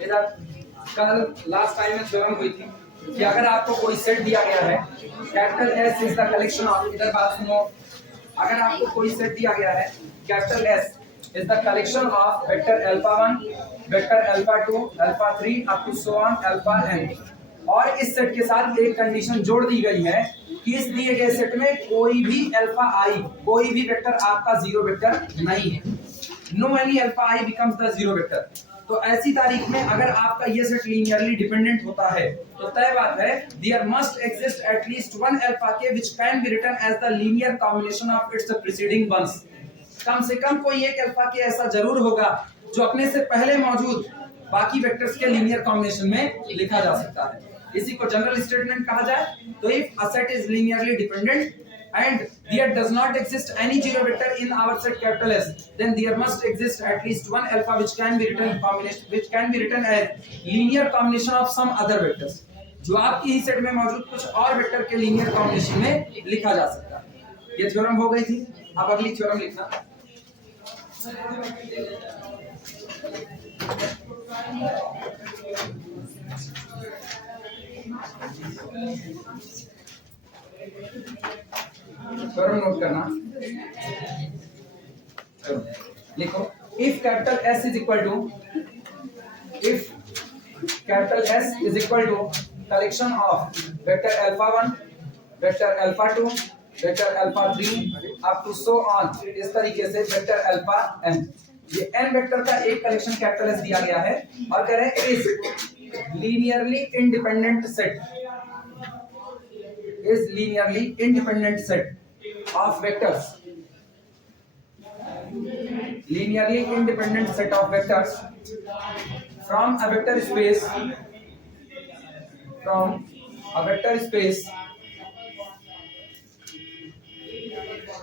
इधर कल last time में थ्योरम हुई थी कि अगर आपको कोई सेट दिया गया है, capital S is the collection of, इधर बात सुनो, अगर आपको कोई सेट दिया गया है, capital S is the collection of vector alpha 1, vector alpha 2, alpha 3 up to so on alpha n, और इस सेट के साथ एक कंडीशन जोड़ दी गई है कि इस दिए गए सेट में कोई भी अल्फा आई, कोई भी वेक्टर आपका जीरो वेक्टर नहीं है। No any alpha i becomes the zero vector. तो ऐसी तारीख में अगर आपका ये सेट लीनियरली डिपेंडेंट होता है तो तय बात है there must exist at least one alpha k which can be written as the linear combination of its preceding ones. कम से कम कोई एक अल्फा के ऐसा जरूर होगा जो अपने से पहले मौजूद बाकी वेक्टर्स के लीनियर कॉम्बिनेशन में लिखा जा सकता है। इसी को जनरल स्टेटमेंट कहा जाए तो if a set is linearly dependent and there does not exist any zero vector in our set capital S, then there must exist at least one alpha which can be written as linear combination of some other vectors, जो आपकी ही set में मौजूद कुछ और vector के linear combination में लिखा जा सकता है। ये थ्योरम हो गई थी। अब अगली थ्योरम लिखना। थ्योरम नोट करना, लिखो if capital S is equal to, if capital S is equal to collection of vector alpha 1, vector alpha 2, vector alpha 3 up to so on, इस तरीके से वेक्टर अल्फा n, ये n वेक्टर का एक collection capital S दिया गया है और कह रहे हैं is linearly independent set, is linearly independent set of vectors, linearly independent set of vectors from a vector space, from a vector space,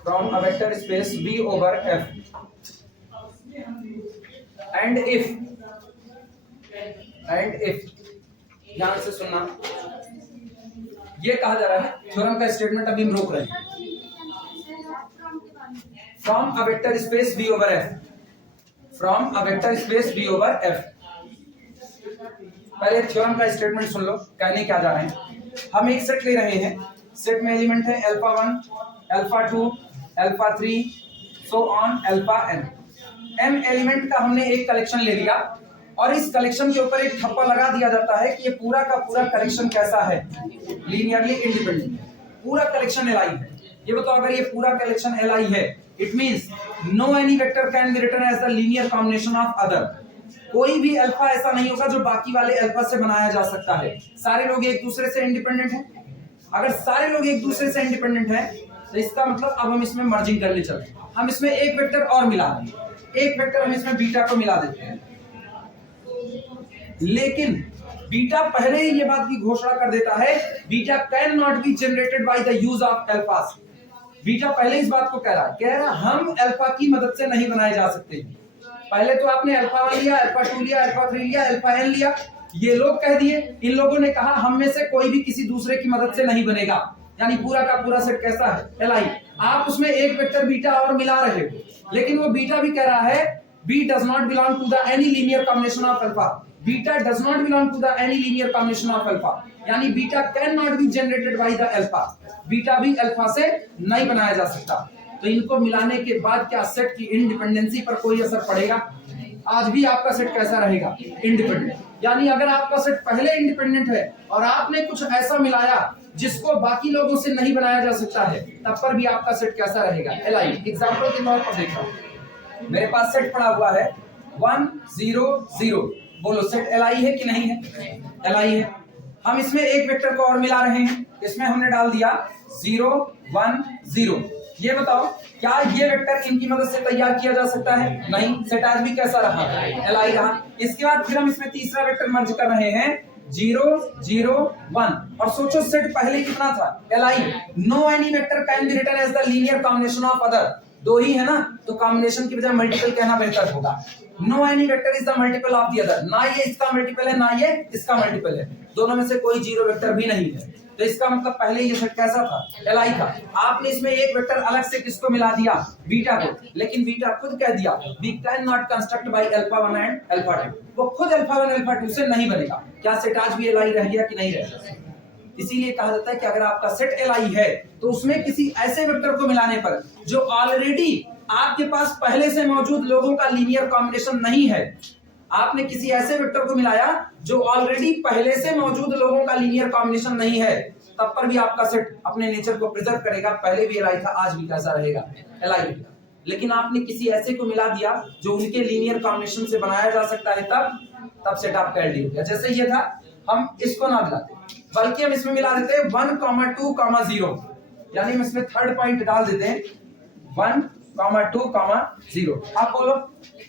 from a vector space V over F, and if ध्यान से सुनना, ये कहा जा रहा है, theorem का statement अभी हम रोक रहे हैं, from a vector space V over F, from a vector space V over F। पहले थ्योरम का स्टेटमेंट सुन लो, कहने क्या जा रहे हैं। हम एक सेट ले रहे हैं, सेट में एलिमेंट है alpha 1, alpha 2, alpha 3 so on alpha n। m element का हमने एक कलेक्शन ले लिया और इस कलेक्शन के ऊपर एक ठप्पा लगा दिया जाता है कि ये पूरा का पूरा कलेक्शन कैसा है, लीनियरली इंडिपेंडेंट, पूरा कलेक्शन Li है। ये बताओ अगर ये पूरा कलेक्शन Li है, it means no any vector can be written as the linear combination of other, कोई भी अल्फा ऐसा नहीं होगा जो बाकी वाले अल्फा से बनाया जा सकता है। सारे लोग एक दूसरे से इंडिपेंडेंट हैं। अगर सारे लोग एक दूसरे से इंडिपेंडेंट हैं तो इसका मतलब अब हम इसमें मर्जिंग करने चलते हैं। हम इसमें एक वेक्टर और मिला देंगे, एक वेक्टर हम इसमें बीटा को मिला देते हैं, लेकिन बीटा पहले ही ये बात की घोषणा कर देता है beta can not be generated by the use of alphas. Beta पहले इस बात को कह रहा हम अल्फा की मदद से नहीं बनाए जा सकते। पहले तो आपने अल्फा 1 लिया, अल्फा 2 लिया, अल्फा 3 लिया, अल्फा n लिया, ये लोग कह दिए, इन लोगों ने कहा हम में से कोई भी किसी दूसरे की मदद से नहीं बनेगा, यानी पूरा का पूरा सेट कैसा है Li। आप उसमें एक वेक्टर बीटा और मिला रहे हो, लेकिन वो बीटा भी कह रहा है B does not belong to the any linear combination of alpha, beta does not belong to the any linear combination of alpha, यानी beta can not be generated by the alpha, beta भी alpha से नहीं बनाया जा सकता। तो इनको मिलाने के बाद क्या सेट की इंडिपेंडेंसी पर कोई असर पड़ेगा? आज भी आपका सेट कैसा रहेगा? इंडिपेंडेंट। यानी अगर आपका सेट पहले इंडिपेंडेंट है और आपने कुछ ऐसा मिलाया जिसको बाकी लोगों से नहीं बनाया जा सकता है, तब पर भी आपका सेट कैसा रहेगा? Li। एग्जांपल के तौर पर देखो, मेरे पास सेट पड़ा हुआ है 1 0 0, बोलो सेट Li है कि नहीं है? Li है। हम इसमें एक वेक्टर को और मिला रहे हैं, इसमें हमने डाल दिया 0 1 0। ये बताओ क्या ये वेक्टर इनकी मदद से तैयार किया जा सकता है? नहीं। सेट आज भी कैसा रहा? Li रहा। इसके बाद फिर हम इसमें तीसरा वेक्टर मर्ज कर रहे हैं 0 0 1, और सोचो सेट पहले कितना था? Li। No any vector can be written as the linear combination of other, दो ही है ना, तो कॉम्बिनेशन की बजाय मल्टीपल कहना बेहतर होगा। No any vector is the multiple of the other, ना ये इसका मल्टीपल है ना ये इसका मल्टीपल है, दोनों में से कोई जीरो वेक्टर भी नहीं है। तो इसका मतलब पहले ये सेट कैसा था, Li था। आपने इसमें एक वेक्टर अलग से किसको मिला दिया, बीटा को, लेकिन बीटा खुद कह दिया we can not construct by alpha 1 and alpha 2, वो खुद अल्फा 1 अल्फा 2 से नहीं बनेगा। क्या सेट आज भी Li रह गया कि नहीं रह गया? इसीलिए कहा जाता है कि अगर आपका सेट Li है तो उसमें किसी ऐसे वेक्टर को मिलाने पर जो ऑलरेडी आपके पास पहले से मौजूद लोगों का लीनियर कॉम्बिनेशन नहीं है, आपने किसी ऐसे वेक्टर को मिलाया जो ऑलरेडी पहले से मौजूद लोगों का लीनियर कॉम्बिनेशन नहीं है, तब पर भी आपका सेट अपने नेचर को प्रिजर्व करेगा। पहले भी Li था, आज भी कैसा रहेगा, Li रहेगा। लेकिन आपने किसी ऐसे को मिला दिया जो उनके लीनियर कॉम्बिनेशन से बनाया जा सकता है, तब सेट आपका LD हो गया। जैसे ये था, हम इसको ना मिलाते बल्कि हम इसमें मिला देते हैं 1, 2, 0, यानी हम इसमें थर्ड पॉइंट डाल देते हैं 1, 2, 0। आप बोलो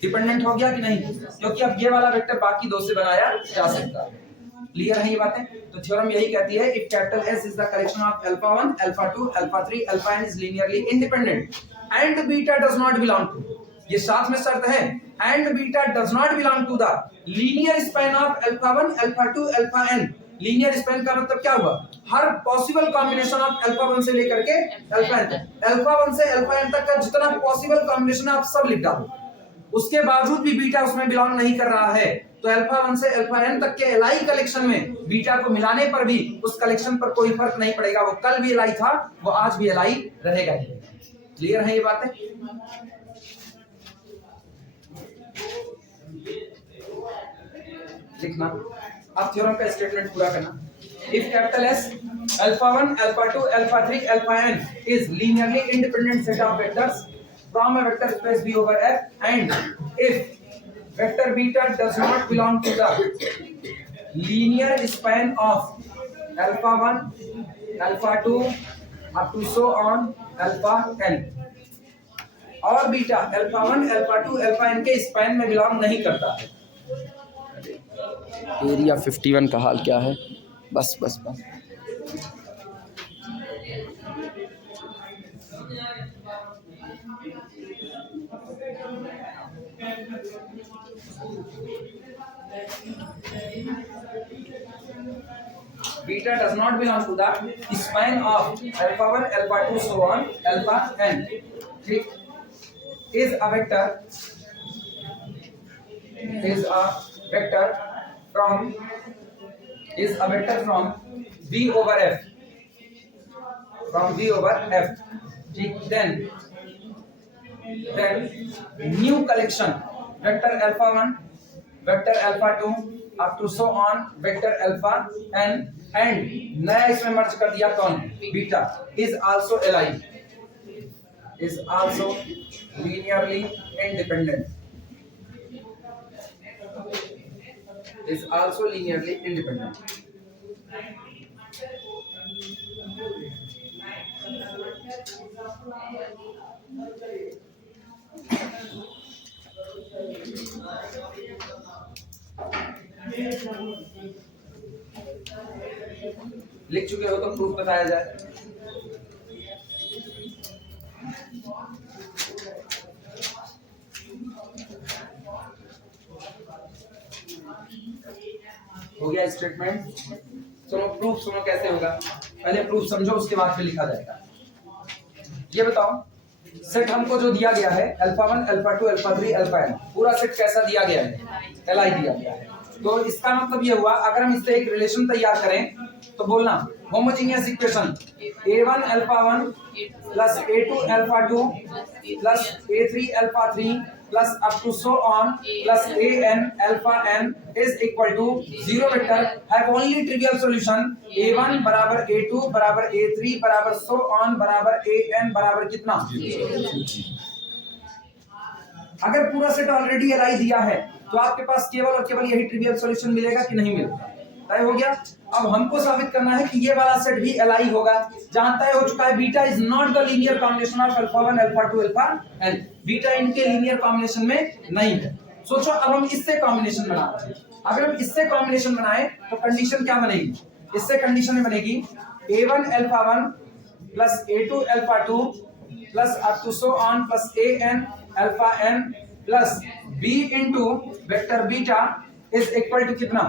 डिपेंडेंट हो गया कि नहीं, क्योंकि अब ये वाला वेक्टर बाकी दो से बनाया जा सकता है। क्लियर है ये बातें? तो थ्योरम यही कहती है if capital S is the collection of alpha 1, alpha 2, alpha 3, alpha n is linearly independent and beta does not belong to, ये साथ में शर्त है, and beta does not belong to the linear span of alpha 1, alpha 2, alpha n। Linear span का मतलब क्या हुआ, हर पॉसिबल कॉम्बिनेशन ऑफ अल्फा 1 से लेकर के अल्फा n तक, अल्फा 1 से अल्फा n तक का जितना पॉसिबल कॉम्बिनेशन आप सब लिख डालो, उसके बावजूद भी बीटा उसमें बिलोंग नहीं कर रहा है, तो अल्फा 1 से अल्फा n तक के Li कलेक्शन में बीटा को मिलाने पर भी उस कलेक्शन पर कोई फर्क नहीं पड़ेगा। वो कल भी Li था, वो आज भी Li रहेगा ही। क्लियर है ये बातें? लिखना, अब थ्योरम का स्टेटमेंट पूरा करना। If capital S alpha 1, alpha 2, alpha 3, alpha n is linearly independent set of vectors from a vector space V over F, and if vector beta does not belong to the linear span of alpha 1, alpha 2 up to so on alpha n, और beta alpha 1, alpha 2, alpha n के span में belong नहीं करता है। Area 51 का हाल क्या है? बस बस बस beta does not belong to the span of alpha 1, alpha 2, so on alpha n, is a vector from V over F, then new collection vector alpha 1, vector alpha 2 up to so on vector alpha n, and नया इसमें मर्ज कर दिया कौन, beta, is also linearly independent, लिख चुके हो तो proof बताया जाए। हो गया स्टेटमेंट? सुनो प्रूफ, सुनो कैसे होगा, पहले प्रूफ समझो उसके बाद फिर लिखा जाएगा। ये बताओ सेट हमको जो दिया गया है alpha 1, alpha 2, alpha 3, alpha n, पूरा सेट कैसा दिया गया है, Li दिया गया है। तो इसका मतलब ये हुआ अगर हम इससे एक रिलेशन तैयार करें तो बोलना homogeneous equation a1 alpha 1 plus a2 alpha 2 plus a3 alpha 3 plus up to so on plus an alpha n is equal to zero vector have only trivial solution a1 बराबर a2 बराबर a3 बराबर सो on बराबर an बराबर कितना। अगर पूरा set already Li दिया है तो आपके पास केवल और केवल यही ट्रिवियल सॉल्यूशन मिलेगा कि नहीं मिलेगा, तय हो गया। अब हमको साबित करना है कि ये वाला सेट भी Li होगा, जहां तय हो चुका है beta is not the linear combination of alpha 1, alpha 2, alpha n, beta इनके लीनियर कॉम्बिनेशन में नहीं है। सोचो अब हम इससे कॉम्बिनेशन बनाते हैं, अगर हम इससे कॉम्बिनेशन बनाए तो कंडीशन क्या बनेगी, इससे कंडीशन में बनेगी a1 alpha 1 plus a2 alpha 2 plus up to so on plus an alpha n plus b into vector beta is equal to कितना,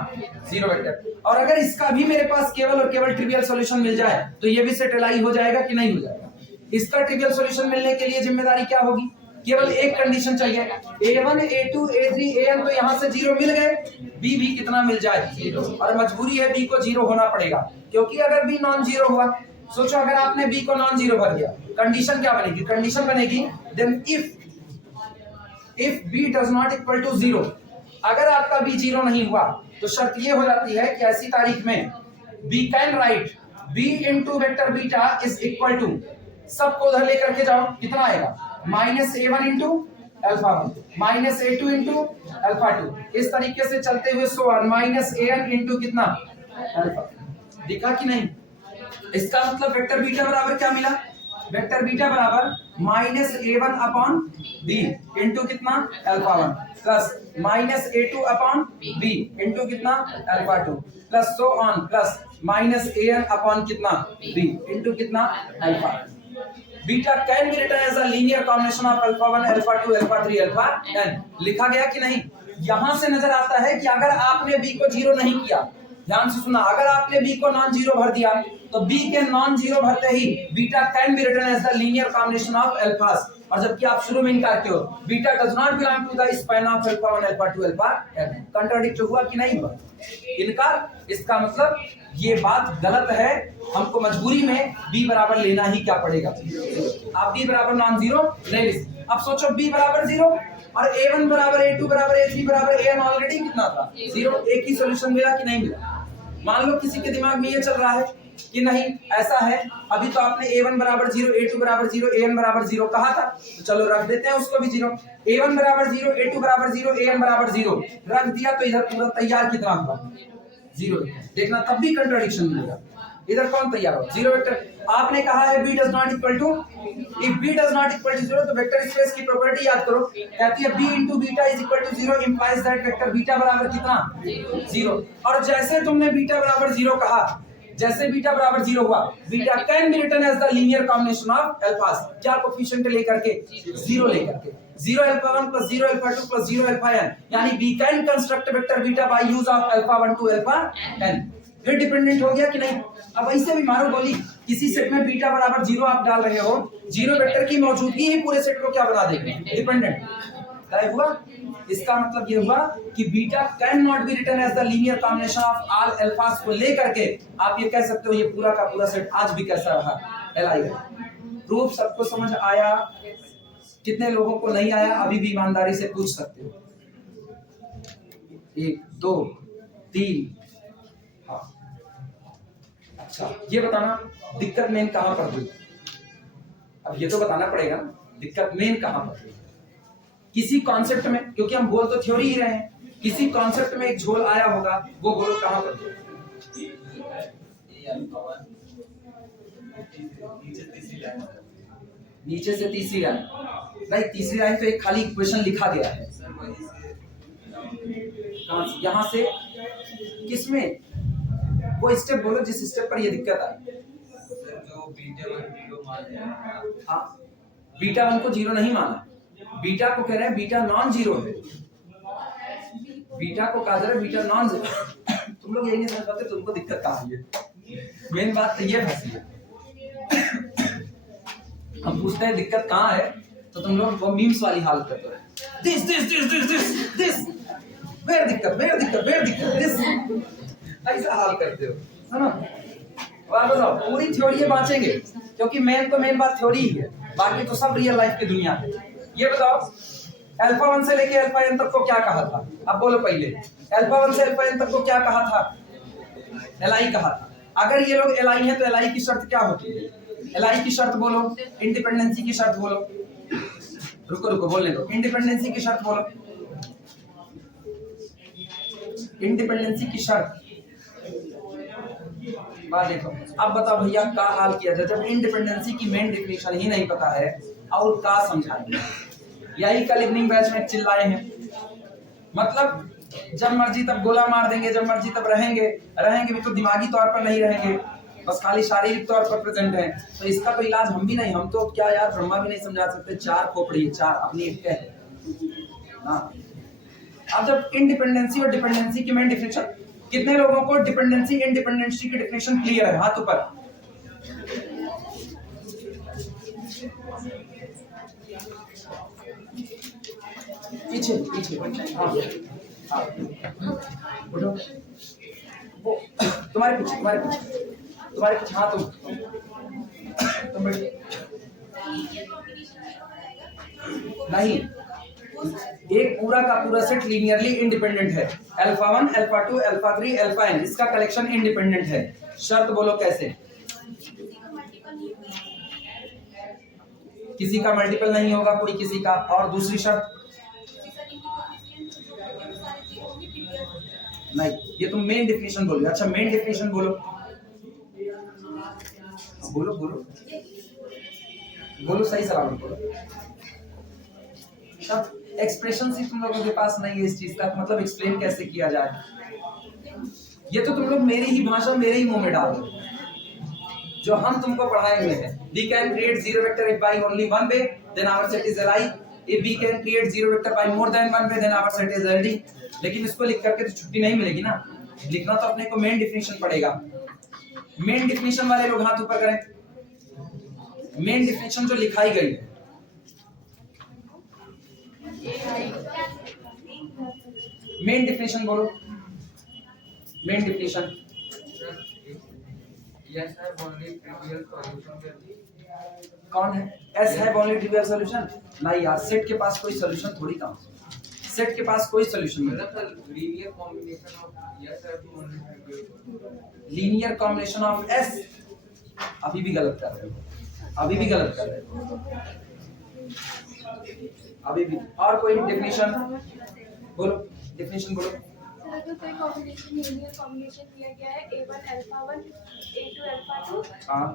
0 वेक्टर। और अगर इसका भी मेरे पास केवल और केवल ट्रिवियल सॉल्यूशन मिल जाए तो ये भी सेट एलाई हो जाएगा कि नहीं हो जाएगा। इसका ट्रिवियल सॉल्यूशन मिलने के लिए जिम्मेदारी क्या होगी, केवल एक कंडीशन चाहिए, a1 a2 a3 an, तो यहां से 0 मिल गए, b भी कितना मिल जाए 0, और मजबूरी है b को 0 होना पड़ेगा, क्योंकि अगर b नॉन जीरो हुआ, सोचो अगर आपने b को नॉन जीरो भर दिया, कंडीशन क्या बनेगी, कंडीशन बनेगी then if b does not equal to 0, अगर आपका b 0 नहीं हुआ तो शर्त ये हो जाती है कि ऐसी तारीख में b can write b into vector beta is equal to, सबको उधर लेकर के जाओ, कितना आएगा -a1 into alpha 1 -a2 into alpha 2, इस तरीके से चलते हुए सो ऑन -an इंटू कितना अल्फा। दिखा कि नहीं, इसका मतलब वेक्टर बीटा बराबर क्या मिला, वेक्टर बीटा बराबर -a1 अपॉन b इंटू कितना alpha 1 plus -a2 upon b into कितना alpha 2 plus so on plus -an upon कितना b इंटू कितना alpha. Beta can be written as a linear combination of alpha 1 alpha 2 alpha 3 alpha n। लिखा गया कि नहीं, यहां से नजर आता है कि अगर आपने b को 0 नहीं किया, ध्यान से सुना, अगर आपने b को नॉन जीरो भर दिया तो b के नॉन जीरो भरते ही beta can be written as the linear combination of alphas, और जबकि आप शुरू में इनकार करते हो beta does not belong to the span of alpha 1 alpha 2 alpha n। Contradict हुआ कि नहीं हुआ, इनकार, इसका मतलब ये बात गलत है, हमको मजबूरी में b बराबर लेना ही क्या पड़ेगा, आप b बराबर नॉन जीरो ले लीजिए। अब सोचो b बराबर 0 और a1 बराबर a2 बराबर a3 बराबर an ऑलरेडी कितना था 0, एक ही सॉल्यूशन मिला कि नहीं मिला। मान लो किसी के दिमाग में ये चल रहा है कि नहीं ऐसा है, अभी तो आपने a1 बराबर 0 a2 बराबर 0 an बराबर 0 कहा था, तो चलो रख देते हैं उसको भी 0, a1 बराबर 0 a2 बराबर 0 an बराबर 0 रख दिया, तो इधर पूरा तैयार कितना हुआ 0। देखना तब भी कंट्राडिक्शन मिलेगा, इधर कौन तैयार हो 0 वेक्टर। आपने कहा है b does not equal to, if b does not equal to 0 तो वेक्टर स्पेस की प्रॉपर्टी याद करो, कहती है b into beta is equal to 0 implies that vector beta बराबर कितना 0। और जैसे तुमने बीटा बराबर 0 कहा, जैसे बीटा बराबर 0 हुआ, beta can be written as the linear combination of alphas, क्या कोएफिशिएंट लेकर के 0 लेकर के 0 alpha 1 plus 0 alpha 2 plus 0 alpha n, यानी b can construct vector beta by use of alpha 1 to alpha n। फिर डिपेंडेंट हो गया कि नहीं। अब ऐसे भी मारो गोली, किसी सेट में बीटा बराबर 0 आप डाल रहे हो, 0 वेक्टर की मौजूदगी ही पूरे सेट को क्या बना देगी, डिपेंडेंट। तय हुआ, इसका मतलब ये हुआ कि beta can not be written as the linear combination of all alphas को लेकर के आप ये कह सकते हो ये पूरा का पूरा सेट आज भी कैसा रहा, एलाई है। प्रूफ सबको समझ आया, कितने लोगों को नहीं आया अभी भी ईमानदारी से पूछ सकते हो, 1 2 3। हाँ अच्छा, ये बताना दिक्कत मेन कहां पर हुई, अब ये तो बताना पड़ेगा दिक्कत मेन कहां पर हुई। किसी कॉन्सेप्ट में, क्योंकि हम बोल तो थ्योरी ही रहे हैं, किसी कॉन्सेप्ट में एक झोल आया होगा, वो बोलो कहां पर हुई। नीचे से तीसरी लाइन, नहीं तीसरी लाइन तो एक खाली इक्वेशन लिखा गया है, यहां से किसमें, वो स्टेप बोलो जिस स्टेप पर ये दिक्कत आई। हाँ, बीटा 1 को 0 नहीं माना, बीटा को कह रहे हैं बीटा नॉन जीरो है, बीटा को कहा जा रहा है बीटा नॉन जीरो। तुम लोग यही नहीं समझ पाते तुमको दिक्कत कहाँ है, मेन बात तो ये फंसी है। हम पूछते हैं दिक्कत कहाँ है तो तुम लोग वो मीम्स वाली हाल करते हो, this this this this this this where दिक्कत वेयर दिक्कत वेयर दिक्कत दिस, ऐसा हाल करते हो, है ना। और बताओ पूरी थ्योरी बांचेंगे क्योंकि मेन तो मेन बात थ्योरी ही है, बाकी तो सब रियल लाइफ की दुनिया है। ये बताओ अल्फा 1 से लेके अल्फा n तक को क्या कहा था, अब बोलो पहले अल्फा 1 से अल्फा n तक को क्या कहा था, एलआई कहा था। अगर ये लोग एलआई है तो एलआई की शर्त क्या होती है, एलआई की शर्त बोलो, इंडिपेंडेंसी की शर्त बोलो, रुको रुको बोलने दो, इंडिपेंडेंसी की शर्त बोलो, इंडिपेंडेंसी की शर्त। बात देखो, अब बताओ भैया क्या हाल किया जाए जब इंडिपेंडेंसी की मेन डेफिनेशन ही नहीं पता है और का समझाएंगे। यही कल इवनिंग बैच में चिल्लाए हैं, मतलब जब मर्जी तब गोला मार देंगे, जब मर्जी तब रहेंगे रहेंगे भी तो दिमागी तौर पर नहीं रहेंगे, बस खाली शारीरिक तौर पर प्रेजेंट है। तो इसका तो इलाज हम भी नहीं, हम तो क्या यार ब्रह्मा भी नहीं समझा सकते, 4 खोपड़ी 4 अपनी एक है। हाँ अब जब इंडिपेंडेंसी और डिपेंडेंसी की मेन डिफिनेशन, कितने लोगों को डिपेंडेंसी इंडिपेंडेंसी की डिफिनेशन क्लियर है? हाथ ऊपर। पीछे पीछे, हाँ हाँ, उठो, वो तुम्हारे पीछे तुम्हारे पीछे तुम्हारे पीछे, हाँ तुम बैठिए। नहीं, एक पूरा का पूरा सेट लीनियरली इंडिपेंडेंट है। Alpha 1 alpha 2 alpha 3 alpha n, इसका कलेक्शन इंडिपेंडेंट है। शर्त बोलो कैसे? किसी का मल्टीपल नहीं होगा, कोई किसी का। और दूसरी शर्त? नहीं, ये तुम मेन डिफिनेशन बोलो। अच्छा मेन डिफिनेशन बोलो, बोलो बोलो बोलो, सही सलामत बोलो। एक्सप्रेशन ही तुम लोगों के पास नहीं है इस चीज का, मतलब एक्सप्लेन कैसे किया जाए? ये तो तुम लोग मेरी ही भाषा मेरे ही मुंह में डाल दो, जो हम तुमको पढ़ाए हुए हैं। We can create zero vector if by only one way, then our set is Li. If we can create zero vector by more than one way, then our set is LD. लेकिन इसको लिख करके तो छुट्टी नहीं मिलेगी ना, लिखना तो अपने को मेन डिफिनेशन पड़ेगा। मेन डिफिनेशन वाले लोग हाथ ऊपर करें। मेन डिफिनेशन जो लिखाई गई, मेन डिफिनेशन बोलो। मेन डिफिनेशन कौन है? एस है ओनली ट्रिवियल सॉल्यूशन? नहीं यार, सेट के पास कोई सॉल्यूशन थोड़ी था, सेट के पास कोई सॉल्यूशन नहीं। लीनियर कॉम्बिनेशन ऑफ यस है only trivial. Linear combination of S, अभी भी गलत कर रहे हो, अभी भी गलत कर रहे हो, अभी भी। और कोई डिफिनेशन बोलो, डिफिनेशन बोलो। तो कोई कॉम्बिनेशन लीनियर कॉम्बिनेशन दिया गया है a1 अल्फा 1 a2 अल्फा 2 और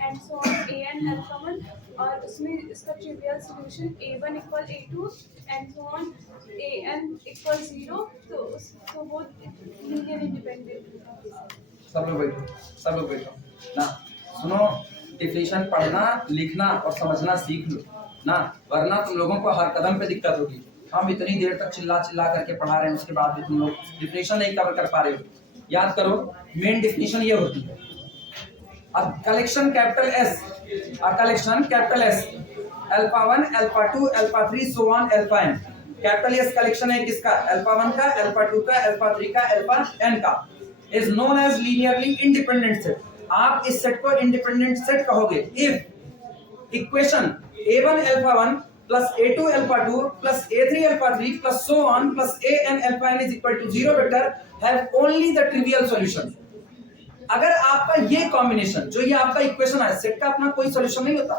and so on an alpha 1, और उसमें इसका trivial solution a1 equal a2 and so on an equal 0, तो वो लीनियर इंडिपेंडेंट। सब लोग बैठो, सब लोग बैठो ना। सुनो, डिफिनेशन पढ़ना लिखना और समझना सीख लो ना, वरना तुम लोगों को हर कदम पे दिक्कत होगी। हम इतनी देर तक चिल्ला चिल्ला करके पढ़ा रहे हैं, उसके बाद भी तुम लोग डिफिनेशन नहीं कवर कर पा रहे हो। याद करो, मेन डिफिनेशन ये होती है। अब collection capital S, collection capital S, alpha 1 alpha 2 alpha 3 so on alpha n। Capital S collection है किसका? अल्फा 1 का, अल्फा 2 का, अल्फा 3 का, अल्फा n का। Is known as linearly independent set. आप इस सेट को इंडिपेंडेंट सेट कहोगे if equation a1 alpha 1 plus a2 alpha 2 plus a3 alpha 3 plus so on plus an alpha n is equal to 0 vector have only the trivial solution। अगर आपका ये combination, जो ये आपका इक्वेशन है, set का अपना कोई सॉल्यूशन नहीं होता,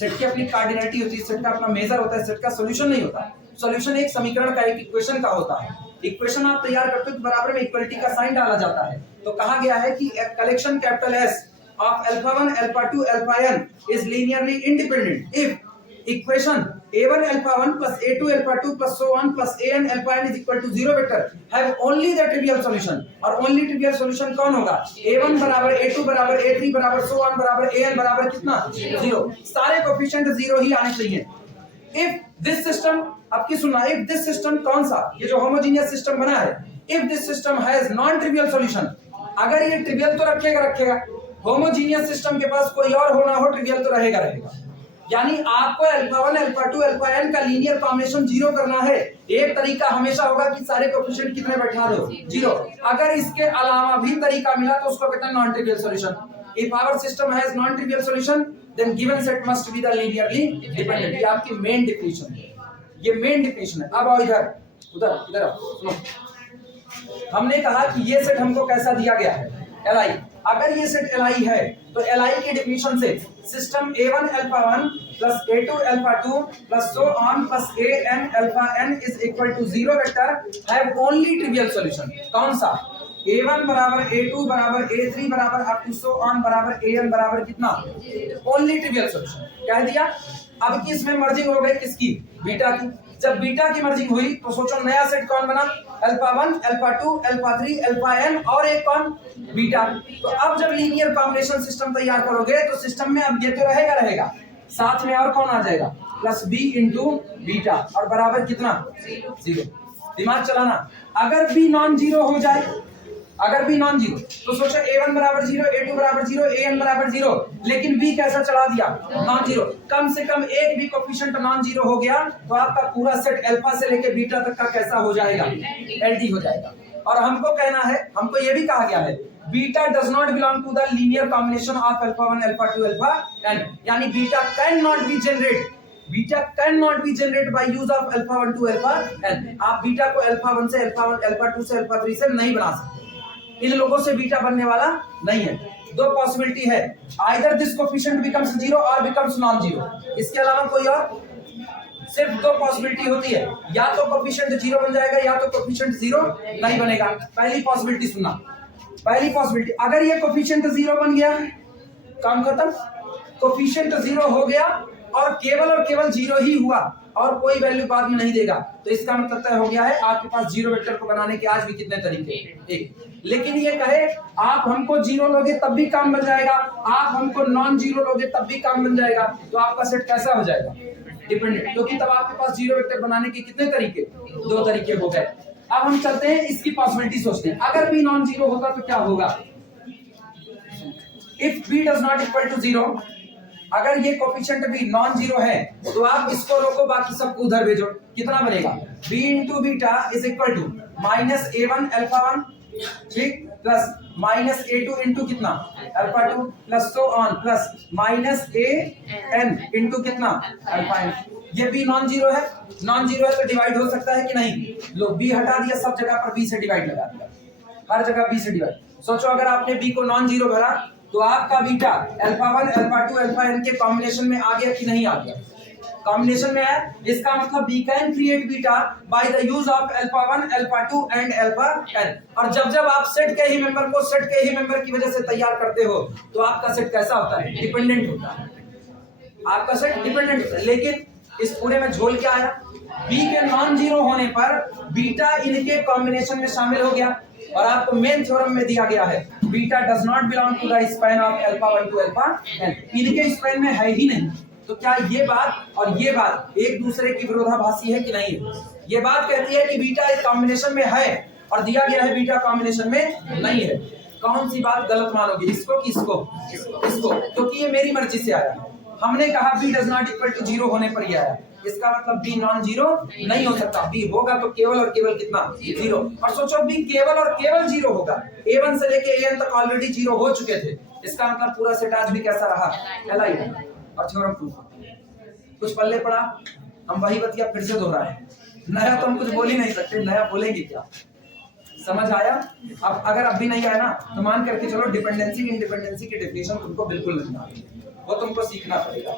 सेट की अपनी कार्डिनलिटी होती है, सेट का अपना मेजर होता है, सेट का सॉल्यूशन नहीं होता। सॉल्यूशन एक समीकरण का, एक इक्वेशन का होता है। इक्वेशन आप तैयार करते हो तो बराबर में इक्वलिटी का साइन डाला जाता है। तो कहा गया है कि collection capital S of alpha 1 alpha 2 alpha n is linearly independent if equation a1 alpha 1 plus a2 alpha 2 plus so on plus an alpha n is equal to 0 vector have only the trivial solution। और only trivial solution कौन होगा? a1 बराबर a2 बराबर a3 बराबर so on बराबर an बराबर कितना? 0। सारे कोएफिशिएंट 0 ही आने चाहिए। if this system, अब की सुनना, if this system कौन सा? ये जो होमोजेनियस सिस्टम बना है, if this system has non trivial solution, अगर ये ट्रिवियल तो रखेगा, होमोजेनियस सिस्टम के पास कोई और हो ना हो, ट्रिवियल तो रहेगा। यानी आपको अल्फा 1 अल्फा 2 अल्फा n का लीनियर कॉम्बिनेशन 0 करना है। एक तरीका हमेशा होगा कि सारे कोएफिशिएंट कितने बैठा दो? 0। अगर इसके अलावा भी तरीका मिला तो उसको कहते हैं non trivial solution. If our system has non trivial solution then given set must be the linearly dependent. ये आपकी मेन डिफिनेशन है, ये मेन डिफिनेशन है। अब आओ इधर, इधर आओ, सुनो। हमने कहा कि ये सेट हमको कैसा दिया गया है? Li। अगर ये सेट Li है तो Li की डिफिनेशन से system a1 alpha 1 plus a2 alpha 2 plus so on plus an alpha n is equal to 0 vector have only trivial solution. कौन सा? a1 बराबर a2 बराबर a3 बराबर अप टू सो ऑन बराबर an बराबर कितना? ओनली ट्रिवियल सॉल्यूशन कह दिया। अब की इसमें मर्जिंग हो गई किसकी? बीटा की। जब बीटा की मर्जिंग हुई तो सोचो नया सेट कौन बना? Alpha 1 alpha 2 alpha 3 alpha n और एक कौन? बीटा। तो अब जब लीनियर कॉम्बिनेशन सिस्टम तैयार करोगे तो सिस्टम में अब ये तो रहेगा, साथ में और कौन आ जाएगा? प्लस b इंटू बीटा और बराबर कितना? 0। दिमाग चलाना। अगर बी नॉन जीरो हो जाए, अगर बी नॉन जीरो तो सोचो a1 बराबर 0, a2 बराबर 0, an बराबर 0, लेकिन b कैसा चढ़ा दिया? Non zero. कम से कम एक भी कोफिशिएंट नॉन जीरो हो गया तो आपका पूरा सेट अल्फा से लेके बीटा तक का कैसा हो जाएगा? एलडी हो जाएगा। और हमको कहना है, हमको ये भी कहा गया है beta does not belong to the linear combination of alpha 1 alpha 2 alpha n, यानी beta can not be generate, beta can not be generate by use of alpha 1 to alpha n। आप बीटा को alpha 1 से alpha 1 alpha 2 से alpha 3 से नहीं बना सकते। इन लोगों से बीटा बनने वाला नहीं है। दो पॉसिबिलिटी है, either this coefficient becomes zero और बिकम्स नॉन जीरो। इसके अलावा कोई और सिर्फ दो पॉसिबिलिटी होती है, या तो कोफिशिएंट जीरो बन जाएगा या तो कोफिशिएंट जीरो नहीं बनेगा। पहली पॉसिबिलिटी सुनना, पहली पॉसिबिलिटी, अगर ये कोफिशिएंट जीरो बन गया काम खत्म, कोफिशिएंट जीरो हो गया और केवल जीरो ही हुआ और कोई वैल्यू बाद में नहीं देगा, तो इसका मतलब तय हो गया है आपके पास जीरो वेक्टर को बनाने के आज भी कितने तरीके? एक। लेकिन ये कहे आप हमको जीरो लोगे तब भी काम बन जाएगा, आप हमको नॉन जीरो लोगे तब भी काम बन जाएगा, तो आपका सेट कैसा हो जाएगा? डिपेंडेंट। क्योंकि तब आपके पास जीरो वेक्टर बनाने के कितने तरीके? दो तरीके हो गए। अब हम चलते हैं इसकी पॉसिबिलिटी सोचते हैं। अगर बी नॉन जीरो होता तो क्या होगा? If b does not equal to zero, अगर ये कोफिशिएंट भी नॉन जीरो है तो आप इसको रोको, बाकी सबको उधर भेजो। कितना बनेगा? b into beta is equal to minus a1 alpha 1, ठीक, प्लस माइनस a2 इंटू कितना? Alpha 2, plus so on, plus minus an into कितना? Alpha n। ये b नॉन जीरो है, नॉन जीरो है तो डिवाइड हो सकता है कि नहीं? लो b हटा दिया, सब जगह पर b से डिवाइड लगा दिया, हर जगह b से डिवाइड। सोचो अगर आपने b को नॉन जीरो भरा तो आपका beta alpha 1 alpha 2 alpha n के कॉम्बिनेशन में आ गया कि नहीं आ गया? कॉम्बिनेशन में है। इसका मतलब b can create beta by the use of alpha 1 alpha 2 and alpha n। और जब जब आप सेट के ही मेंबर को सेट के ही मेंबर की वजह से तैयार करते हो तो आपका सेट कैसा होता है? डिपेंडेंट होता है। आपका सेट डिपेंडेंट होता है। लेकिन इस पूरे में झोल क्या आया? बी के नॉन जीरो होने पर बीटा इनके कॉम्बिनेशन में शामिल हो गया और आपको मेन थ्योरम में दिया गया है beta does not belong to the span of alpha 1 to alpha n। इनके स्पैन में है ही नहीं। तो क्या ये बात और ये बात एक दूसरे की विरोधाभासी है कि नहीं है? ये बात कहती है कि बीटा इस कॉम्बिनेशन में है और दिया गया है बीटा कॉम्बिनेशन में नहीं है। कौन सी बात गलत मानोगे, इसको कि इसको? इसको, क्योंकि ये मेरी मर्जी से आया। हमने कहा b does not equal to zero होने पर ही आया, इसका मतलब बी नॉन जीरो नहीं हो सकता। बी होगा तो केवल और केवल कितना? जीरो। और सोचो बी केवल और केवल जीरो होगा, a1 से लेके an तक ऑलरेडी जीरो हो चुके थे, इसका मतलब पूरा सेट आज भी कैसा रहा? एलाइन। और थ्योरम प्रूफ। कुछ पल्ले पड़ा, हम वही बतिया फिर से दोहराए। नया तो हम कुछ बोल ही नहीं सकते, नया बोलेंगे क्या? समझ आया? अब अगर अब भी नहीं आया ना तो मान करके चलो डिपेंडेंसी इंडिपेंडेंसी की डेफिनेशन तुमको बिल्कुल नहीं आती, वो तुमको सीखना पड़ेगा।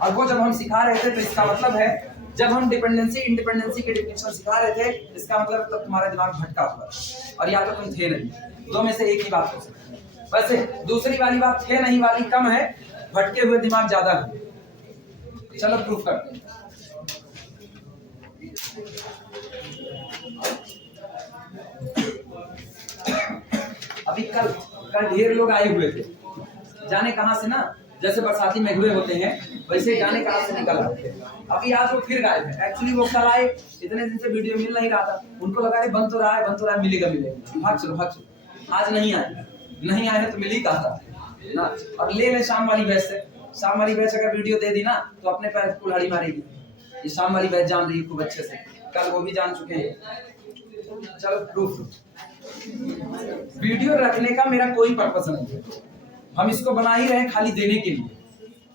और वो जब हम सिखा रहे थे तो इसका मतलब है जब हम डिपेंडेंसी इंडिपेंडेंसी की डेफिनेशन सिखा रहे थे इसका मतलब तब तुम्हारा दिमाग भटका हुआ और या तो तुम थे नहीं, दो में से एक ही बात हो सकती है। वैसे दूसरी वाली बात थे नहीं वाली कम है, भटके हुए दिमाग ज्यादा है। चलो प्रूफ करते हैं। अभी कल ढेर लोग आए हुए थे, जाने कहां से ना, जैसे बरसाती मेघुए होते हैं वैसे जाने कहां से निकल आए थे। अभी आज वो फिर गायब है। एक्चुअली वो कल आए, इतने दिन से वीडियो मिल नहीं रहा था, उनको लगा रहे बन तो रहा है मिलेगा, भाग चलो। आज नहीं आए तो मिल ही कहा था ना। और ले शाम वाली बैच से, शाम वाली बैच अगर वीडियो दे दी ना तो अपने पैर कुल्हाड़ी मारेगी। ये शाम वाली बैच जान रही है खूब अच्छे से, कल वो भी जान चुके हैं। चलो प्रूफ। वीडियो रखने का मेरा कोई पर्पस नहीं है, हम इसको बना ही रहे खाली देने के लिए,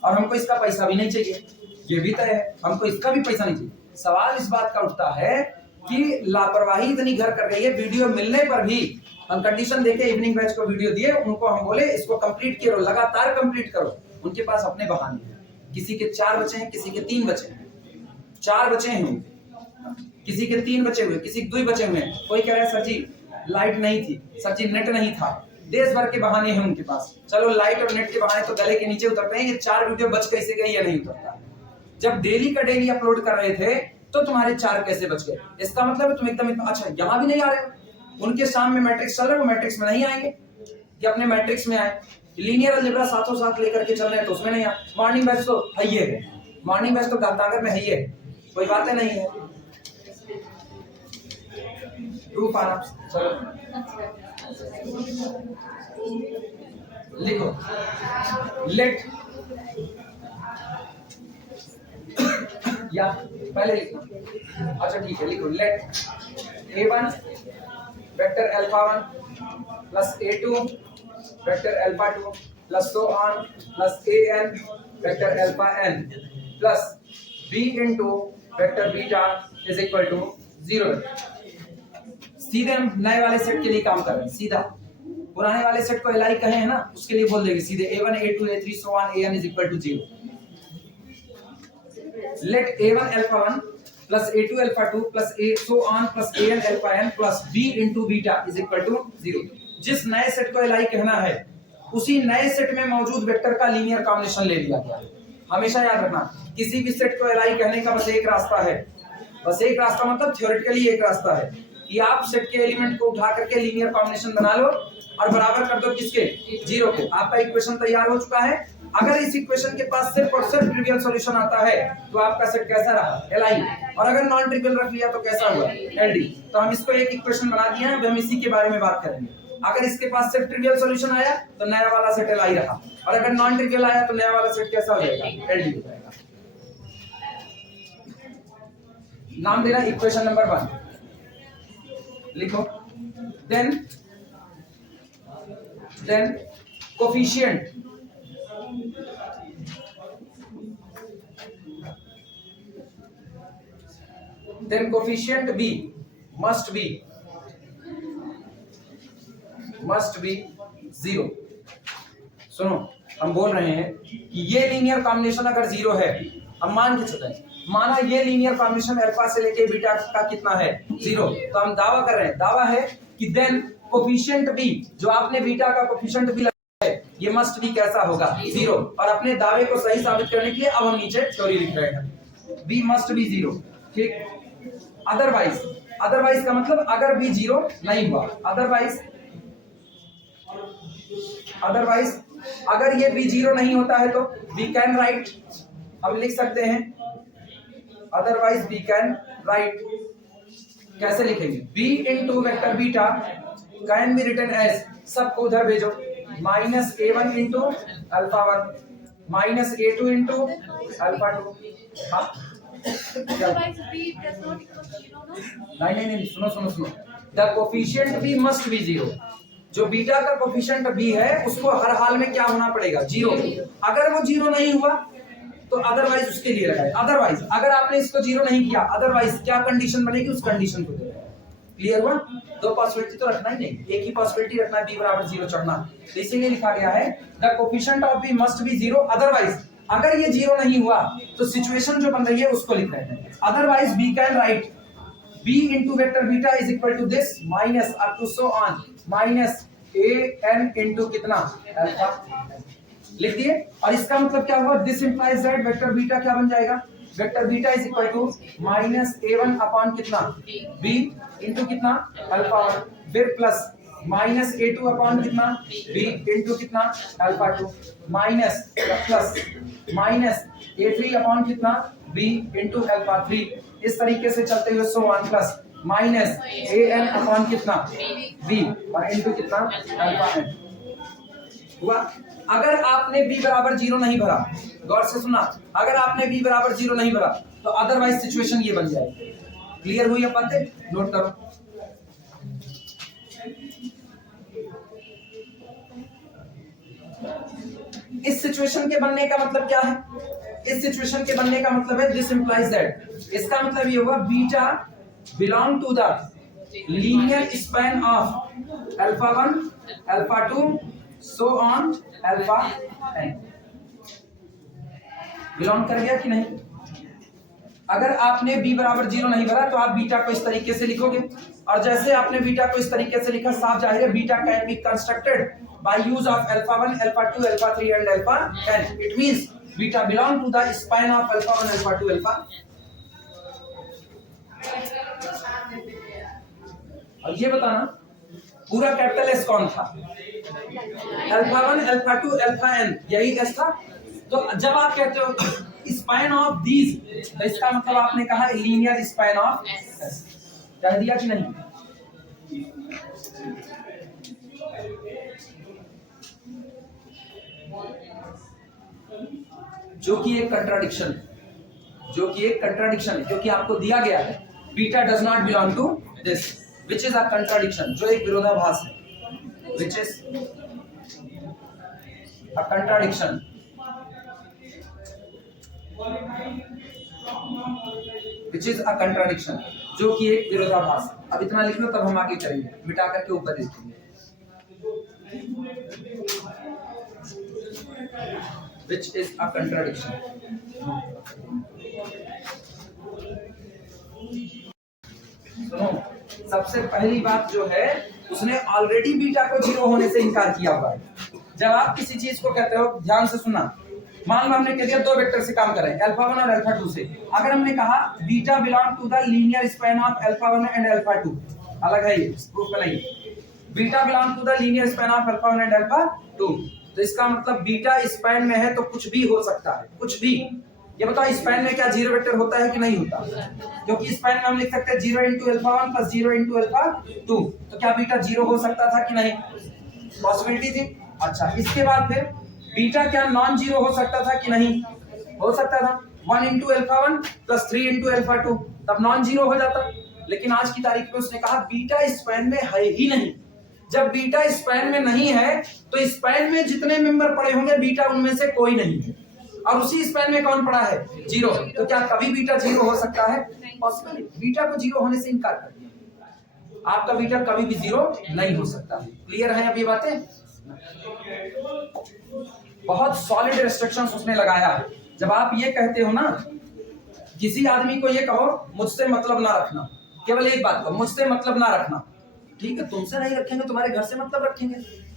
और हमको इसका पैसा भी नहीं चाहिए, ये भी तय है, हमको इसका भी पैसा नहीं चाहिए। सवाल इस बात का उठता है कि लापरवाही इतनी घर कर रही है, वीडियो मिलने पर भी हम कंडीशन देके इवनिंग बैच को वीडियो दिए, उनको हम बोले इसको कंप्लीट करो, लगातार कंप्लीट करो। उनके पास अपने बहाने हैं, किसी के 4 बचे हैं, किसी के 3 बचे हैं, 4 बचे हैं, किसी के 3 बचे हुए, किसी के 2 बचे हुए। कोई कह रहा है सर जी लाइट नहीं थी, सर जी नेट नहीं था, देश भर के बहाने हैं उनके पास। चलो लाइट और नेट के बहाने तो गले के नीचे उतरते हैं, ये 4 वीडियो बच कैसे गए या नहीं उतरता। जब डेली का डेली अपलोड कर रहे थे तो तुम्हारे 4 कैसे बच गए? इसका मतलब तुम एकदम अच्छा यहाँ भी नहीं आ रहे हो, उनके सामने मैट्रिक्स चल रहा है, वो मैट्रिक्स में नहीं आएंगे कि अपने मैट्रिक्स में आए। लीनियर अलजेब्रा साथों साथ लेकर के चल रहे हैं तो उसमें नहीं आ। मॉर्निंग बैच तो है ही है, मॉर्निंग बैच तो गांधीनगर में है ही है, कोई बातें नहीं है। प्रूफ आना। चलो लिखो, लेट या पहले लिखो, अच्छा ठीक है लिखो, let a1 vector alpha 1 plus a2 vector alpha 2 plus so on plus an vector alpha n plus b into vector beta is equal to 0। सीधे हम नए वाले सेट के लिए काम कर रहे हैं, सीधा पुराने वाले सेट को एलाई कहे हैं ना, उसके लिए बोल देंगे सीधे a1 a2 a3 so on an is equal to 0। let a1 alpha 1 plus a2 alpha 2 plus a so on plus an alpha n plus b into beta is equal to 0। जिस नए सेट को ally कहना है उसी नए set में मौजूद vector का लीनियर कॉम्बिनेशन ले लिया गया है। हमेशा याद रखना, किसी भी सेट को एलाई कहने का बस एक रास्ता है, बस एक रास्ता मतलब थ्योरेटिकली एक रास्ता है कि आप सेट के एलिमेंट को उठा करके लीनियर कॉम्बिनेशन बना लो और बराबर कर दो किसके, 0 के। आपका इक्वेशन तैयार हो चुका है। अगर इस इक्वेशन के पास सिर्फ और सिर्फ ट्रिवियल सॉल्यूशन आता है तो आपका सेट कैसा रहा, एलआई, और अगर नॉन ट्रिवियल रख लिया तो कैसा हुआ, एलडी। तो हम इसको एक इक्वेशन बना दिए हैं, अब हम इसी के बारे में बात करेंगे। अगर इसके पास सिर्फ ट्रिवियल सॉल्यूशन आया तो नया वाला सेट एलआई रहा, और अगर नॉन ट्रिवियल आया तो नया वाला सेट कैसा हो जाएगा, एलडी हो जाएगा। नाम देना इक्वेशन नंबर 1, लिखो। Then coefficient b must be 0। सुनो, हम बोल रहे हैं कि ये लीनियर कॉम्बिनेशन अगर 0 है, हम मान के चलते हैं, माना ये लीनियर कॉम्बिनेशन अल्फा से लेके बीटा का कितना है, 0, तो हम दावा कर रहे हैं, दावा है कि देन कोफिशिएंट b, जो आपने बीटा का कोफिशिएंट b लगाया है, ये मस्ट भी कैसा होगा, 0। और अपने दावे को सही साबित करने के लिए अब हम नीचे थ्योरी लिख रहे हैं, b मस्ट बी 0, ठीक। अदरवाइज का मतलब अगर b 0 नहीं हुआ, अदरवाइज अगर ये b 0 नहीं होता है तो we can write, अब लिख सकते हैं, अदरवाइज we can write, कैसे लिखेंगे, b into vector beta can be written as, सबको उधर भेजो, minus a1 into alpha 1 minus a2 into alpha 2। नहीं, सुनो, the coefficient b must be 0। जो बीटा का कोफिशिएंट b है उसको हर हाल में क्या होना पड़ेगा, 0। अगर वो 0 नहीं हुआ तो अदरवाइज उसके लिए लगाए। अदरवाइज अगर आपने इसको 0 नहीं किया, अदरवाइज क्या कंडीशन बनेगी, उस कंडीशन को देगा। क्लियर हुआ? दो पॉसिबिलिटी तो रखना ही नहीं, एक ही पॉसिबिलिटी रखना है, b बराबर 0 चढ़ना। तो इसीलिए लिखा गया है the coefficient of b must be 0। Otherwise अगर ये 0 नहीं हुआ तो सिचुएशन जो बन रही है उसको लिख रहे हैं। Otherwise we can write b into vector beta is equal to this minus up to so on minus a n into कितना, अल्फा, लिख दिए। और इसका मतलब क्या हुआ, this implies that vector beta क्या बन जाएगा, vector beta is equal to minus a1 upon कितना, b into कितना, अल्फा 1, फिर प्लस माइनस a2 अपॉन कितना, b into कितना, alpha 2, minus plus minus a3 upon कितना, b into अल्फा 3। इस तरीके से चलते हुए so one plus minus an upon कितना, b और इनटू कितना, अल्फा n हुआ। अगर आपने b बराबर 0 नहीं भरा, गौर से सुना, अगर आपने b बराबर 0 नहीं भरा तो अदरवाइज सिचुएशन ये बन जाएगी। क्लियर हुई अब बातें, नोट करो। इस सिचुएशन के बनने का मतलब क्या है, इस सिचुएशन के बनने का मतलब है दिस इंप्लाइज दैट, इसका मतलब ये हुआ beta belong to the linear span of alpha 1 alpha 2 so on alpha n। Belong कर गया कि नहीं? अगर आपने b बराबर 0 नहीं भरा तो आप बीटा को इस तरीके से लिखोगे, और जैसे आपने बीटा को इस तरीके से लिखा, साफ जाहिर है beta can be constructed by use of alpha 1 alpha 2 alpha 3 and alpha n। it means beta belong to the span of alpha 1 alpha 2 alpha। और ये बताना पूरा कैपिटल एस कौन था, अल्फा 1 अल्फा 2 अल्फा n, यही एस था। तो जब आप कहते हो स्पैन ऑफ दीज, तो इसका मतलब आपने कहा लीनियर स्पैन ऑफ एस, कह दिया कि नहीं? जो कि एक कंट्राडिक्शन है, जो कि एक कंट्राडिक्शन है, क्योंकि आपको दिया गया है beta does not belong to this, which is a contradiction, जो एक विरोधाभास है, which is a contradiction, which is a contradiction, जो कि एक विरोधाभास। अब इतना लिख लो, तब हम आगे करेंगे, मिटा करके ऊपर लिखेंगे, which is a contradiction। सुनो, सबसे पहली बात जो है, उसने ऑलरेडी बीटा को जीरो होने से इनकार किया हुआ है। जब आप किसी चीज को कहते हो, ध्यान से सुनना, मान लो हमने कह दिया दो वेक्टर से काम करें, अल्फा 1 और अल्फा 2 से, अगर हमने कहा beta belong to the linear span of alpha 1 and alpha 2, अलग है ये, प्रूफ में नहीं, beta belong to the linear span of alpha 1 and alpha 2, तो इसका मतलब बीटा स्पैन में है तो कुछ भी हो सकता है, कुछ भी। ये बताओ स्पैन में क्या जीरो वेक्टर होता है कि नहीं होता? क्योंकि स्पैन में हम लिख सकते हैं 0 into alpha 1 plus 0 into alpha 2, तो क्या बीटा जीरो हो सकता था कि नहीं? पॉसिबिलिटी थी। अच्छा, इसके बाद फिर बीटा क्या नॉन जीरो हो सकता था कि नहीं? हो सकता था। 1 into alpha 1 plus 3 into alpha 2, तब नॉन जीरो हो जाता। लेकिन आज की तारीख में उसने कहा बीटा स्पैन में है ही नहीं। जब बीटा स्पैन में नहीं है तो स्पैन में जितने मेंबर पड़े होंगे बीटा उनमें से कोई नहीं है, और उसी स्पैन में कौन पड़ा है? जीरो। तो क्या कभी बीटा जीरो हो सकता है? पॉसिबल। बीटा को जीरो होने से इनकार कर दिया। आपका बीटा कभी भी जीरो नहीं हो सकता। क्लियर है अब ये बातें? बहुत सॉलिड रिस्ट्रिक्शंस उसने लगाया है। जब आप ये कहते हो ना, किसी आदमी को ये कहो मुझसे मतलब ना रखना, केवल एक बात कहो, मुझसे मतलब ना रखना, ठीक है, तुमसे नहीं रखेंगे तुम्हारे घर से मतलब रखेंगे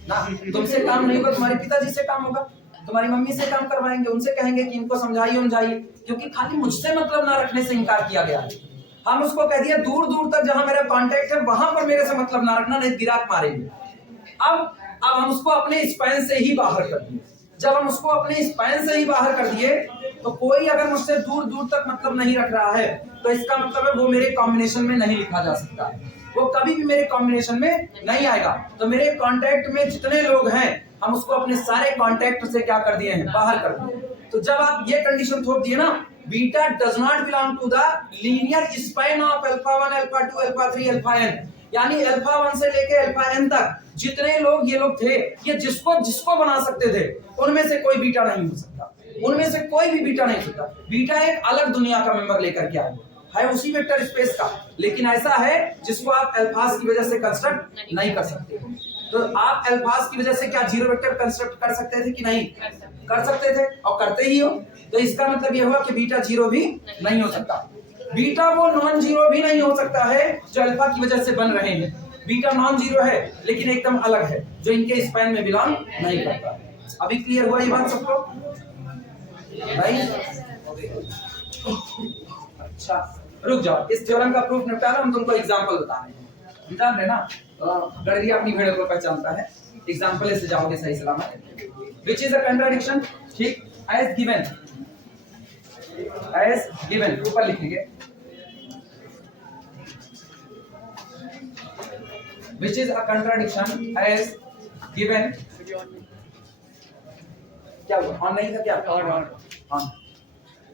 ना, तुमसे काम नहीं होगा तुम्हारे पिताजी से काम होगा, तुम्हारी मम्मी से काम करवाएंगे, उनसे कहेंगे कि इनको समझाइए समझाइए, क्योंकि खाली मुझसे मतलब ना रखने से इनकार किया गया है। हम उसको कह दिया दूर दूर तक जहां मेरा कांटेक्ट है वहां पर मेरे से मतलब ना रखना, नहीं गिराक मारेंगे। अब हम उसको अपने स्पैन से ही बाहर कर दिए। जब हम उसको अपने स्पैन से ही बाहर कर दिए तो कोई अगर मुझसे दूर दूर तक मतलब नहीं रख रहा है तो इसका मतलब है वो मेरे कॉम्बिनेशन में नहीं लिखा जा सकता है, वो कभी भी मेरे कॉम्बिनेशन में नहीं आएगा। तो मेरे कांटेक्ट में जितने लोग हैं हम उसको अपने सारे कांटेक्ट से क्या कर दिए हैं? बाहर कर दिए। तो जब आप ये कंडीशन थोप दिए ना, beta does not belong to the linear span of alpha 1 alpha 2 alpha 3 alpha n, यानी अल्फा 1 से लेके अल्फा n तक जितने लोग ये लोग थे, ये जिसको जिसको बना सकते थे, उनमें से कोई बीटा नहीं हो सकता, उनमें से कोई भी बीटा नहीं हो सकता। बीटा एक अलग दुनिया का मेंबर लेकर के आए है, उसी वेक्टर स्पेस का, लेकिन ऐसा है जिसको आप अल्फाज की वजह से कंस्ट्रक्ट नहीं कर सकते। तो आप अल्फाज की वजह से क्या जीरो वेक्टर कंस्ट्रक्ट कर सकते थे कि नहीं? कर सकते थे, और करते ही हो। तो इसका मतलब यह हुआ कि बीटा जीरो भी नहीं हो सकता। बीटा वो नॉन जीरो भी नहीं हो सकता है जो अल्फा की वजह से बन रहे हैं। बीटा नॉन जीरो है लेकिन एकदम अलग है, जो इनके स्पैन में बिलोंग नहीं करता। अभी क्लियर हुआ ये बात सबको? अच्छा, रुक जाओ, इस थ्योरम का प्रूफ निपटा लो, हम तुमको एग्जांपल बता रहे हैं। जान रहे ना, गड़रिया अपनी भेड़ को पहचानता है, एग्जांपल से जाओगे सही सलामत। विच इज अ कंट्राडिक्शन, ठीक, एज गिवन, एज गिवन ऊपर लिखेंगे, which is a contradiction as given, क्या हुआ? ऑन नहीं था क्या? On.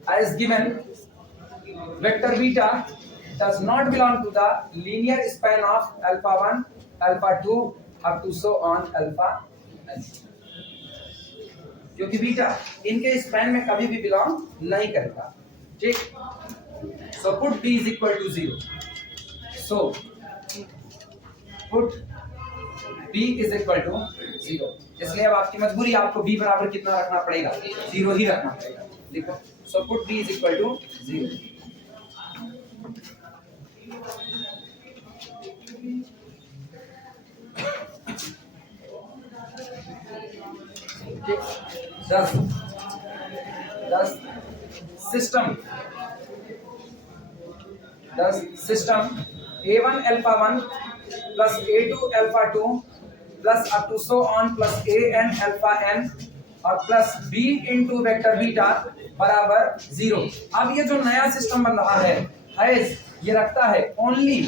as given vector beta does not belong to the linear span of alpha 1 alpha 2 up to so on alpha n, क्योंकि beta इनके span में कभी भी बिलोंग नहीं करेगा, ठीक। so put b is equal to 0, so put b is equal to 0, इसलिए अब आपकी मजबूरी, आपको b बराबर कितना रखना पड़ेगा? 0 ही रखना पड़ेगा। लिखो, so put b is equal to 0, thus system a1 alpha 1 plus a2 alpha 2 plus up to so on plus an alpha n और plus b into vector beta बराबर 0। अब ये जो नया सिस्टम बन रहा है ये रखता है only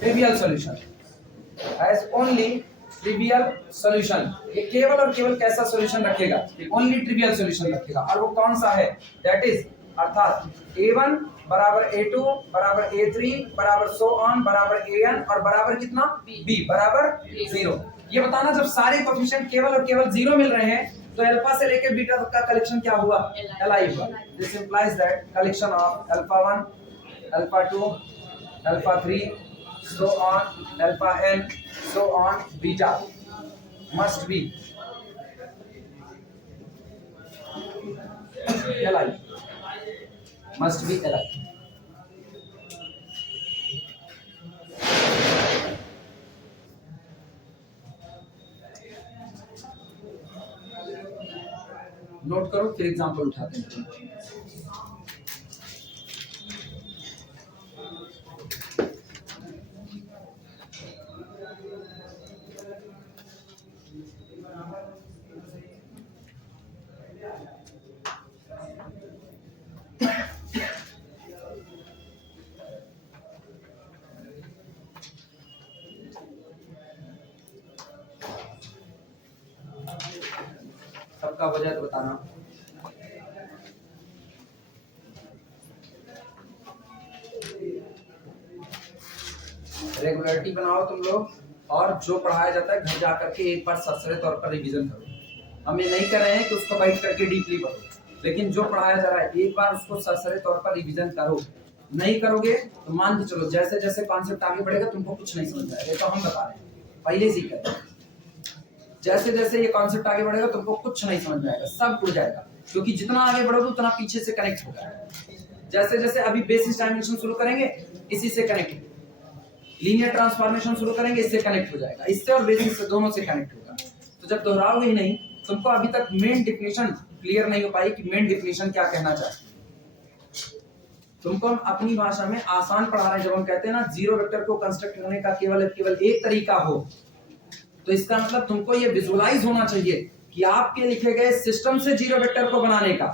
trivial solution, has only trivial solution. ये केवल और केवल कैसा सॉल्यूशन रखेगा? ओनली ट्रिवियल सॉल्यूशन रखेगा। और वो कौन सा है? दैट इज अर्थात A1 बराबर A2 बराबर A3 बराबर सो ऑन बराबर AN और बराबर कितना? B बराबर 0। ये बताना जब सारे कोएफिशिएंट केवल और केवल 0 मिल रहे हैं तो अल्फा से लेकर बीटा तक का कलेक्शन क्या हुआ? Li हुआ। This implies that collection of alpha 1 alpha 2 alpha 3 so on alpha n so on beta must be Li must be Li। Note करो, फिर एग्जांपल उठाते हैं। सबका वजह तो बताना। रेगुलरिटी बनाओ तुम लोग, और जो पढ़ाया जाता है घर जाकर के एक बार सरसरे तौर पर रिवीजन करो। हम ये नहीं कर रहे हैं कि उसको बैठ करके डीपली पढ़ो, लेकिन जो पढ़ाया जा रहा है एक बार उसको सरसरे तौर पर रिवीजन करो। नहीं करोगे तो मान के चलो जैसे जैसे कॉन्सेप्ट आगे बढ़ेगा तुमको कुछ नहीं समझ आएगा। ये तो हम बता रहे हैं, पहले से ही कर रहे हैं। जैसे जैसे ये कॉन्सेप्ट आगे बढ़ेगा तुमको कुछ नहीं समझ में आएगा, सब उड़ जाएगा, क्योंकि जितना आगे बढ़ोगे उतना पीछे से कनेक्ट होगा। जैसे जैसे अभी बेसिस डायमेंशन शुरू करेंगे इसी से कनेक्ट, लीनियर ट्रांसफॉर्मेशन शुरू करेंगे इससे कनेक्ट हो जाएगा, इससे और बेसिस से दोनों से कनेक्ट होगा। तो जब दोहराओगे ही नहीं, तुमको अभी तक मेन डिफिनेशन क्लियर नहीं हो पाई कि मेन डिफिनेशन क्या कहना चाहते हैं। तुमको हम अपनी भाषा में आसान पढ़ा रहे हैं। जब हम कहते हैं ना जीरो वेक्टर को कंस्ट्रक्ट करने का केवल एक तरीका हो, तो इसका मतलब तुमको ये विजुअलाइज होना चाहिए कि आपके लिखे गए सिस्टम से जीरो वेक्टर को बनाने का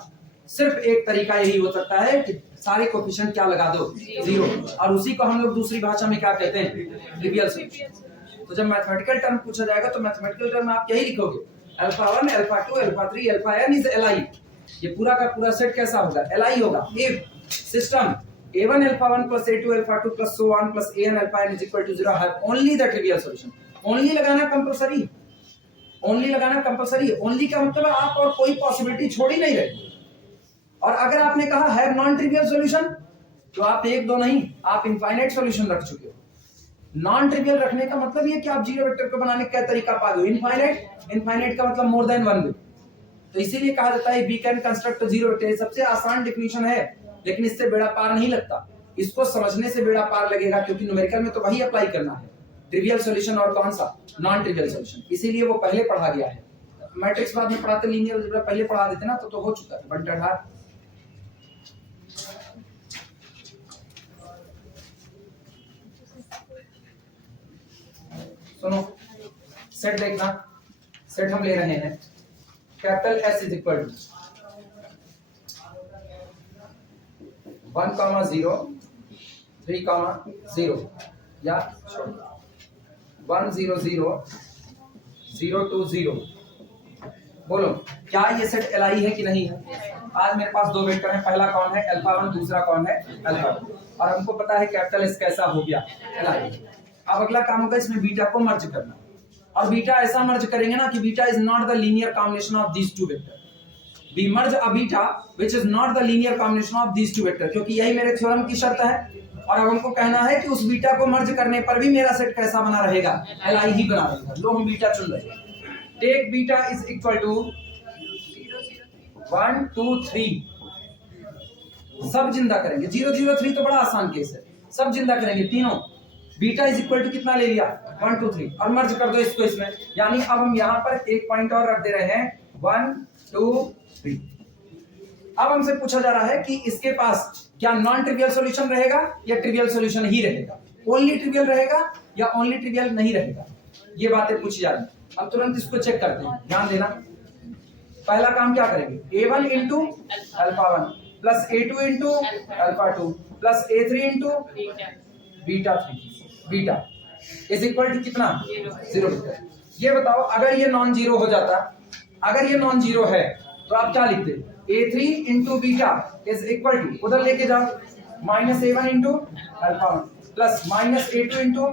सिर्फ एक तरीका यही हो सकता है कि सारे कोएफिशिएंट क्या लगा दो? 0। और उसी को हम लोग दूसरी भाषा में क्या कहते हैं? Trivial solution. तो जब मैथमेटिकल टर्म पूछा जाएगा तो मैथमेटिकल टर्म आप यही लिखोगे, alpha 1 alpha 2 alpha 3 alpha n is Li। ये पूरा का पूरा सेट कैसा होगा? Li होगा। If system A1 alpha 1 plus A2 alpha 2 plus so on plus An alpha n is equal to 0 have only the trivial solution. Only लगाना compulsory, only लगाना compulsory. Only का मतलब है आप और कोई पॉसिबिलिटी छोड़ ही नहीं रहे। और अगर आपने कहा हैव नॉन ट्रिवियल सॉल्यूशन तो आप एक दो नहीं, आप इनफाइनाइट सॉल्यूशन रख चुके हो। नॉन ट्रिवियल रखने का मतलब ये कि आप जीरो वेक्टर को बनाने का तरीका पा दो। इनफाइनाइट, इनफाइनाइट का मतलब मोर देन वन वे। तो इसीलिए कहा जाता है we can construct zero vector. सबसे आसान डेफिनेशन है, लेकिन इससे बेड़ा पार नहीं लगता। इसको समझने से बेड़ा पार लगेगा, क्योंकि न्यूमेरिकल में तो वही अप्लाई करना है, ट्रिवियल सॉल्यूशन और कौन सा? Non trivial solution. इसीलिए वो पहले पढ़ा गया है। मैट्रिक्स बाद में पढ़ाते, लीनियर अलजेब्रा पहले पढ़ा देते ना तो हो चुका है बंटरहार। सुनो, सेट देखना, सेट हम ले रहे हैं capital S is equal to 1, 0, 3, 0 या 1, 0, 0, 0, 2, 0। बोलो क्या ये सेट Li है कि नहीं है? आज मेरे पास दो वेक्टर हैं, पहला कौन है? अल्फा 1, दूसरा कौन है? अल्फा 2। और हमको पता है कैपिटल S कैसा हो गया? Li। अब अगला काम होगा इसमें बीटा को मर्ज करना, और बीटा ऐसा मर्ज करेंगे ना कि beta is not the linear combination of these two vector. We merge a beta which is not the linear combination of these two vector, क्योंकि यही मेरे थ्योरम की शर्त है। और अब हमको कहना है कि उस बीटा को मर्ज करने पर भी मेरा सेट कैसा बना रहेगा? Li ही बना रहेगा। लो हम बीटा चुन रहे हैं। Take beta is equal to 1, 2, 3। सब जिंदा करेंगे। 0, 0, 3 तो बड़ा आसान केस है, सब जिंदा करेंगे तीनों। बीटा इज इक्वल टू कितना ले लिया? 1, 2, 3 और मर्ज कर दो इसको इसमें। यानी अब हम यहाँ पर एक पॉइंट और रख दे रहे हैं 1, 2, 3। अब हमसे पूछा जा रहा है कि इसके पास क्या नॉन ट्रिवियल सॉल्यूशन रहेगा या ट्रिवियल सॉल्यूशन ही रहेगा? ओनली ट्रिवियल रहेगा या ओनली ट्रिवियल नहीं रहेगा? ये बातें पूछी जा रही है। अब तुरंत इसको चेक करते हैं, ध्यान देना। पहला काम क्या करेंगे? A1 into alpha 1 plus A2 into alpha 2 plus A3 into beta 3। Beta is equal to कितना? 0 वेक्टर। ये बताओ अगर ये नॉन जीरो हो जाता, अगर ये नॉन जीरो है तो आप क्या लिखते? A3 into beta is equal to, उधर लेके जाओ, minus A1 into alpha plus minus A2 into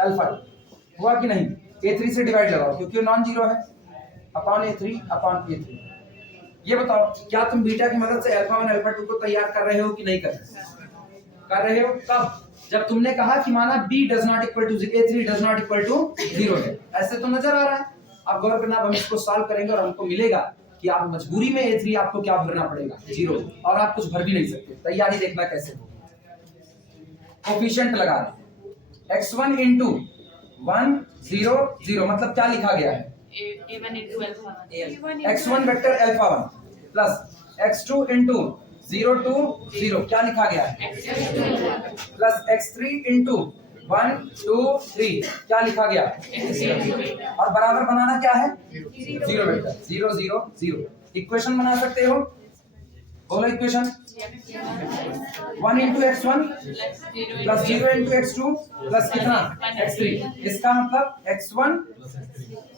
alpha. हुआ कि नहीं? A3 से डिवाइड लगाओ क्योंकि नॉन जीरो है, अपॉन A3 अपॉन A3। ये बताओ क्या तुम बीटा की मदद से अल्फा 1 अल्फा 2 को तैयार कर रहे हो कि नहीं कर रहे? कर रहे हो। कब? जब तुमने कहा कि माना b does not equal to A3 does not equal to 0 है, ऐसे तो नजर आ रहा है। अब गौर करना, अब हम इसको सॉल्व करेंगे और हमको मिलेगा कि आप मजबूरी में A3 आपको क्या भरना पड़ेगा? 0, और आप कुछ भर भी नहीं सकते। तैयारी देखना कैसे होगी। कोफिशिएंट लगा रहे x1 इंटू 1 0 0, मतलब क्या लिखा गया है? A1 into alpha 1। x1 vector alpha 1 plus x2 into 0 2 0, क्या लिखा गया है? प्लस x3 इंटू 1 2 3, क्या लिखा गया? और बराबर बनाना क्या है? 0 वेक्टर 0 0 0। इक्वेशन बना सकते हो, बोलो equation. 1 into x1 plus 0 into x2 plus कितना? x3। इसका मतलब x1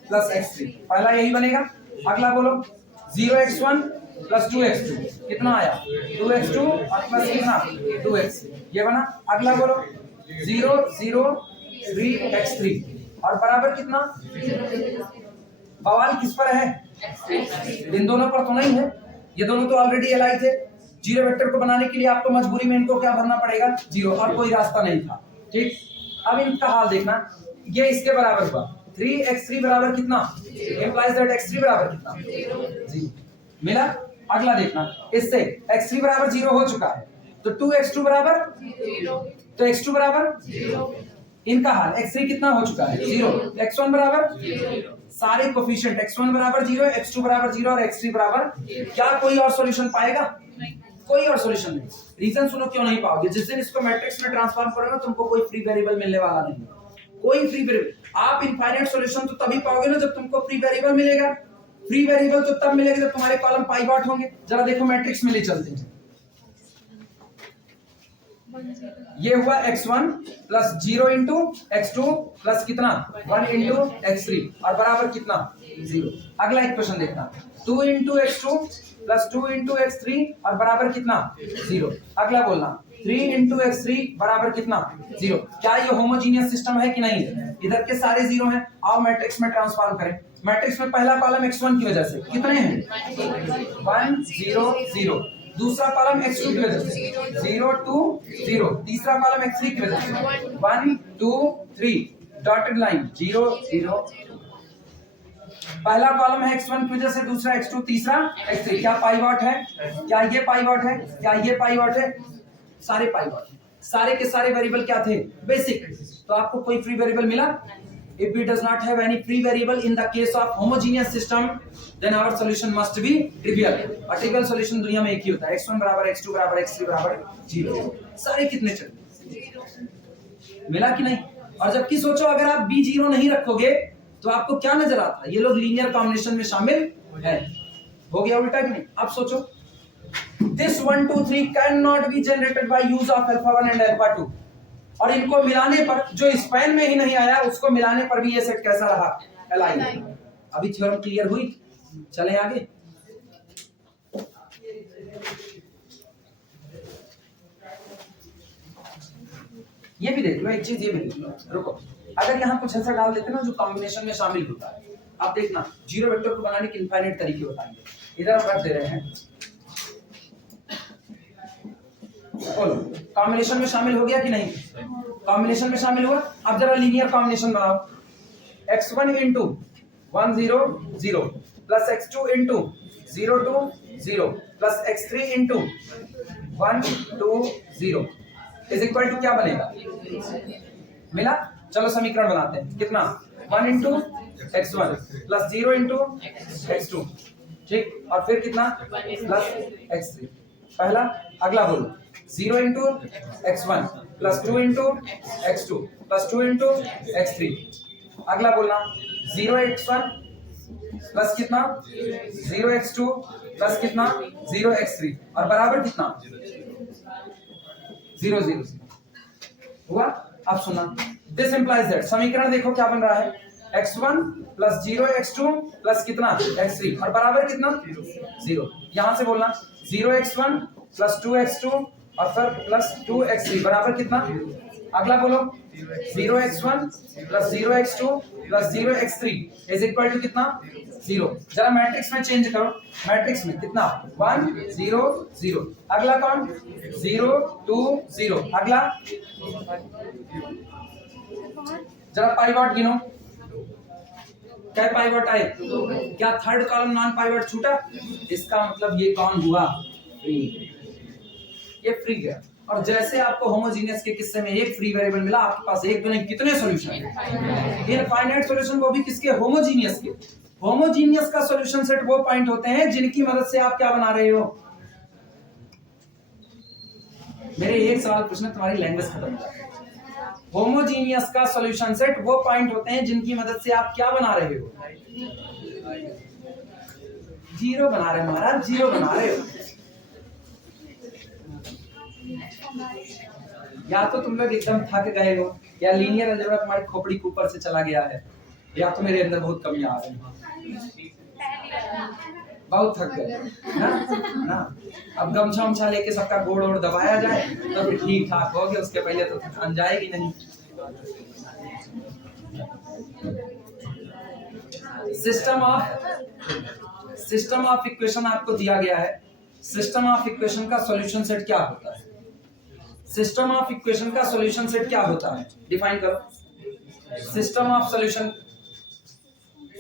प्लस x3, पहला यही बनेगा। अगला बोलो 0x1 प्लस 2x2, कितना आया? 2x2 और प्लस कितना? 2x, ये बना। अगला बोलो 0 0 3x3 और बराबर कितना? बवाल किस पर है? इन दोनों पर तो नहीं है, ये दोनों तो ऑलरेडी एलाई थे। जीरो वेक्टर को बनाने के लिए आपको मजबूरी में इनको क्या भरना पड़ेगा? 0, और कोई रास्ता नहीं था। ठीक, अब इनका हाल देखना, ये इसके बराबर हुआ 3x3 बराबर कितना? implies that x3 बराबर कितना? 0 मिला। अगला देखना, इससे x3 बराबर 0 हो चुका है, तो 2x2 बराबर 0, तो x2 बराबर 0। इनका हाल x3 कितना हो चुका है? 0, x1 बराबर 0। सारे कोफिशिएंट x1 बराबर 0, x2 बराबर 0 और x3 बराबर, क्या कोई और सॉल्यूशन पाएगा? कोई और सॉल्यूशन नहीं। रीजन सुनो क्यों नहीं पाओगे। जिस दिन इसको मैट्रिक्स में ट्रांसफॉर्म करोगे तुमको कोई फ्री वेरिएबल मिलने वाला नहीं, कोई फ्री वेरिएबल। आप इनफाइनाइट सॉल्यूशन तो तभी पाओगे ना जब तुमको फ्री वेरिएबल मिलेगा। फ्री वेरिएबल तो तब मिलेगा जब तुम्हारे कॉलम पाइवॉट होंगे। जरा देखो मैट्रिक्स में ले चलते हैं। ये हुआ x1 plus 0 into x2 plus कितना? 1 इंटू x3 और बराबर कितना? 0। अगला इक्वेशन देखना, 2 into x2 plus 2 into x3 और बराबर कितना? 0। अगला बोलना 3 इंटू x3 बराबर कितना? 0। क्या ये होमोजीनियस सिस्टम है कि नहीं? इधर के सारे 0 हैं। आओ मैट्रिक्स में ट्रांसफॉर्म करें। मैट्रिक्स में पहला कॉलम x1 की वजह से कितने हैं? 1 0 0। दूसरा कॉलम x2 की वजह से 0 2 0। तीसरा कॉलम x3 की वजह से 1 2 3, डॉटेड लाइन 0 0। पहला कॉलम है x1 की वजह से, दूसरा x2, तीसरा x3। क्या पाइवॉट है? क्या ये पाइवॉट है? क्या ये पाइवॉट है? सारे पाइवॉट हैं। सारे के सारे वेरिएबल क्या थे? बेसिक। तो आपको कोई फ्री वेरिएबल मिला? If we does not have any free variable in the case of homogeneous system, then our solution must be trivial. और trivial solution दुनिया में एक ही होता है, x1 बराबर x2 बराबर x3 बराबर 0। सारे कितने चले? मिला कि नहीं? और जबकि सोचो अगर आप b 0 नहीं रखोगे तो आपको क्या नजर आता है? ये लोग लीनियर कॉम्बिनेशन में शामिल है। हो गया उल्टा कि नहीं? अब सोचो, this 1 2 3 cannot be generated by use of alpha 1 and alpha 2। और इनको मिलाने पर जो स्पैन में ही नहीं आया उसको मिलाने पर भी ये सेट कैसा रहा? एलाइन। अभी थ्योरम क्लियर हुई? चलें आगे। ये भी देख लो, एक चीज ये भी देख लो। रुको, अगर यहाँ कुछ ऐसा डाल देते ना जो कॉम्बिनेशन में शामिल होता है। आप देखना, जीरो वेक्टर को बनाने के इनफाइनाइट तरीके बताएंगे। इधर हम रख दे रहे हैं, बोलो कॉम्बिनेशन में शामिल हो गया कि नहीं? कॉम्बिनेशन में शामिल हुआ। अब जरा लीनियर कॉम्बिनेशन बनाओ, x1 into 1 0 0 plus x2 into 0 2 0 plus x3 into 1 2 0 is equal to क्या बनेगा? मिला। चलो समीकरण बनाते हैं। कितना? 1 into x1 plus 0 into x2, ठीक, और फिर कितना? प्लस x3 पहला। अगला बोलो 0 into x1 plus 2 into x2 plus 2 into x3। अगला बोलना 0x1 प्लस कितना? 0x2 प्लस कितना? 0x3 और बराबर कितना? 0 0 0 हुआ। अब सुना, दिस इंप्लाइज दैट, समीकरण देखो क्या बन रहा है, x1 प्लस 0 x2 प्लस कितना x3 और बराबर कितना 0। यहां से बोलना 0x1 प्लस 2x2 और फिर प्लस 2x3 बराबर कितना, अगला बोलो 0x1 plus 0x2 plus 0x3 is equal to कितना 0। जरा मैट्रिक्स में चेंज करो, मैट्रिक्स में कितना 1 0 0, अगला कौन 0 2 0, अगला जरा पाइवट गिनो, क्या पाइवट आए, क्या थर्ड कॉलम नॉन पाइवट छूटा, इसका मतलब ये कौन हुआ फ्री, ये फ्री गया। और जैसे आपको होमोजीनियस के किस्से में एक फ्री वेरिएबल मिला, आपके पास एक नहीं कितने सॉल्यूशन है, इनफाइनाइट सॉल्यूशन, वो भी किसके, होमोजीनियस के। होमोजीनियस का सॉल्यूशन सेट वो पॉइंट होते हैं जिनकी मदद से आप क्या बना रहे हो, मेरे एक सवाल पूछना तुम्हारी लैंग्वेज खत्म हो जाएगी। होमोजीनियस का सॉल्यूशन सेट वो पॉइंट होते हैं जिनकी मदद से आप क्या बना रहे हो, जीरो बना रहे हो महाराज, जीरो बना रहे हो। या तो तुम लोग एकदम थक गए हो, या लीनियर अलजेब्रा तुम्हारी खोपड़ी के ऊपर से चला गया है, या तो मेरे अंदर बहुत कमियां आ रही हैं, बहुत थक गए ना। अब गमछा उमछा लेके सबका गोड़ ओड़ दबाया जाए तो फिर ठीक ठाक हो गया, उसके पहले तो थकान जाएगी नहीं। सिस्टम ऑफ इक्वेशन आपको दिया गया है, सिस्टम ऑफ इक्वेशन का सॉल्यूशन सेट क्या होता है, सिस्टम ऑफ इक्वेशन का सॉल्यूशन सेट क्या होता है, डिफाइन करो। System of solution,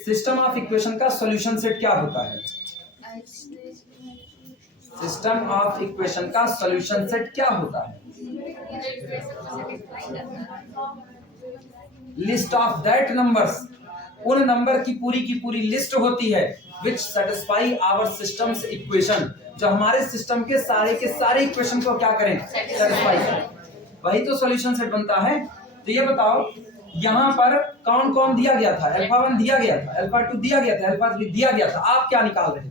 system of equation का सॉल्यूशन सेट क्या होता है, सिस्टम ऑफ इक्वेशन का सॉल्यूशन सेट क्या होता है, लिस्ट ऑफ दैट नंबर्स, उन नंबर की पूरी लिस्ट होती है which satisfy our systems equation, जो हमारे सिस्टम के सारे इक्वेशन को क्या करें, सेटिस्फाई करें, वही तो सॉल्यूशन सेट बनता है। तो ये बताओ यहाँ पर कौन कौन दिया गया था, अल्फा 1 दिया गया था, अल्फा 2 दिया गया था, अल्फा 3 दिया गया था, आप क्या निकाल रहे थे,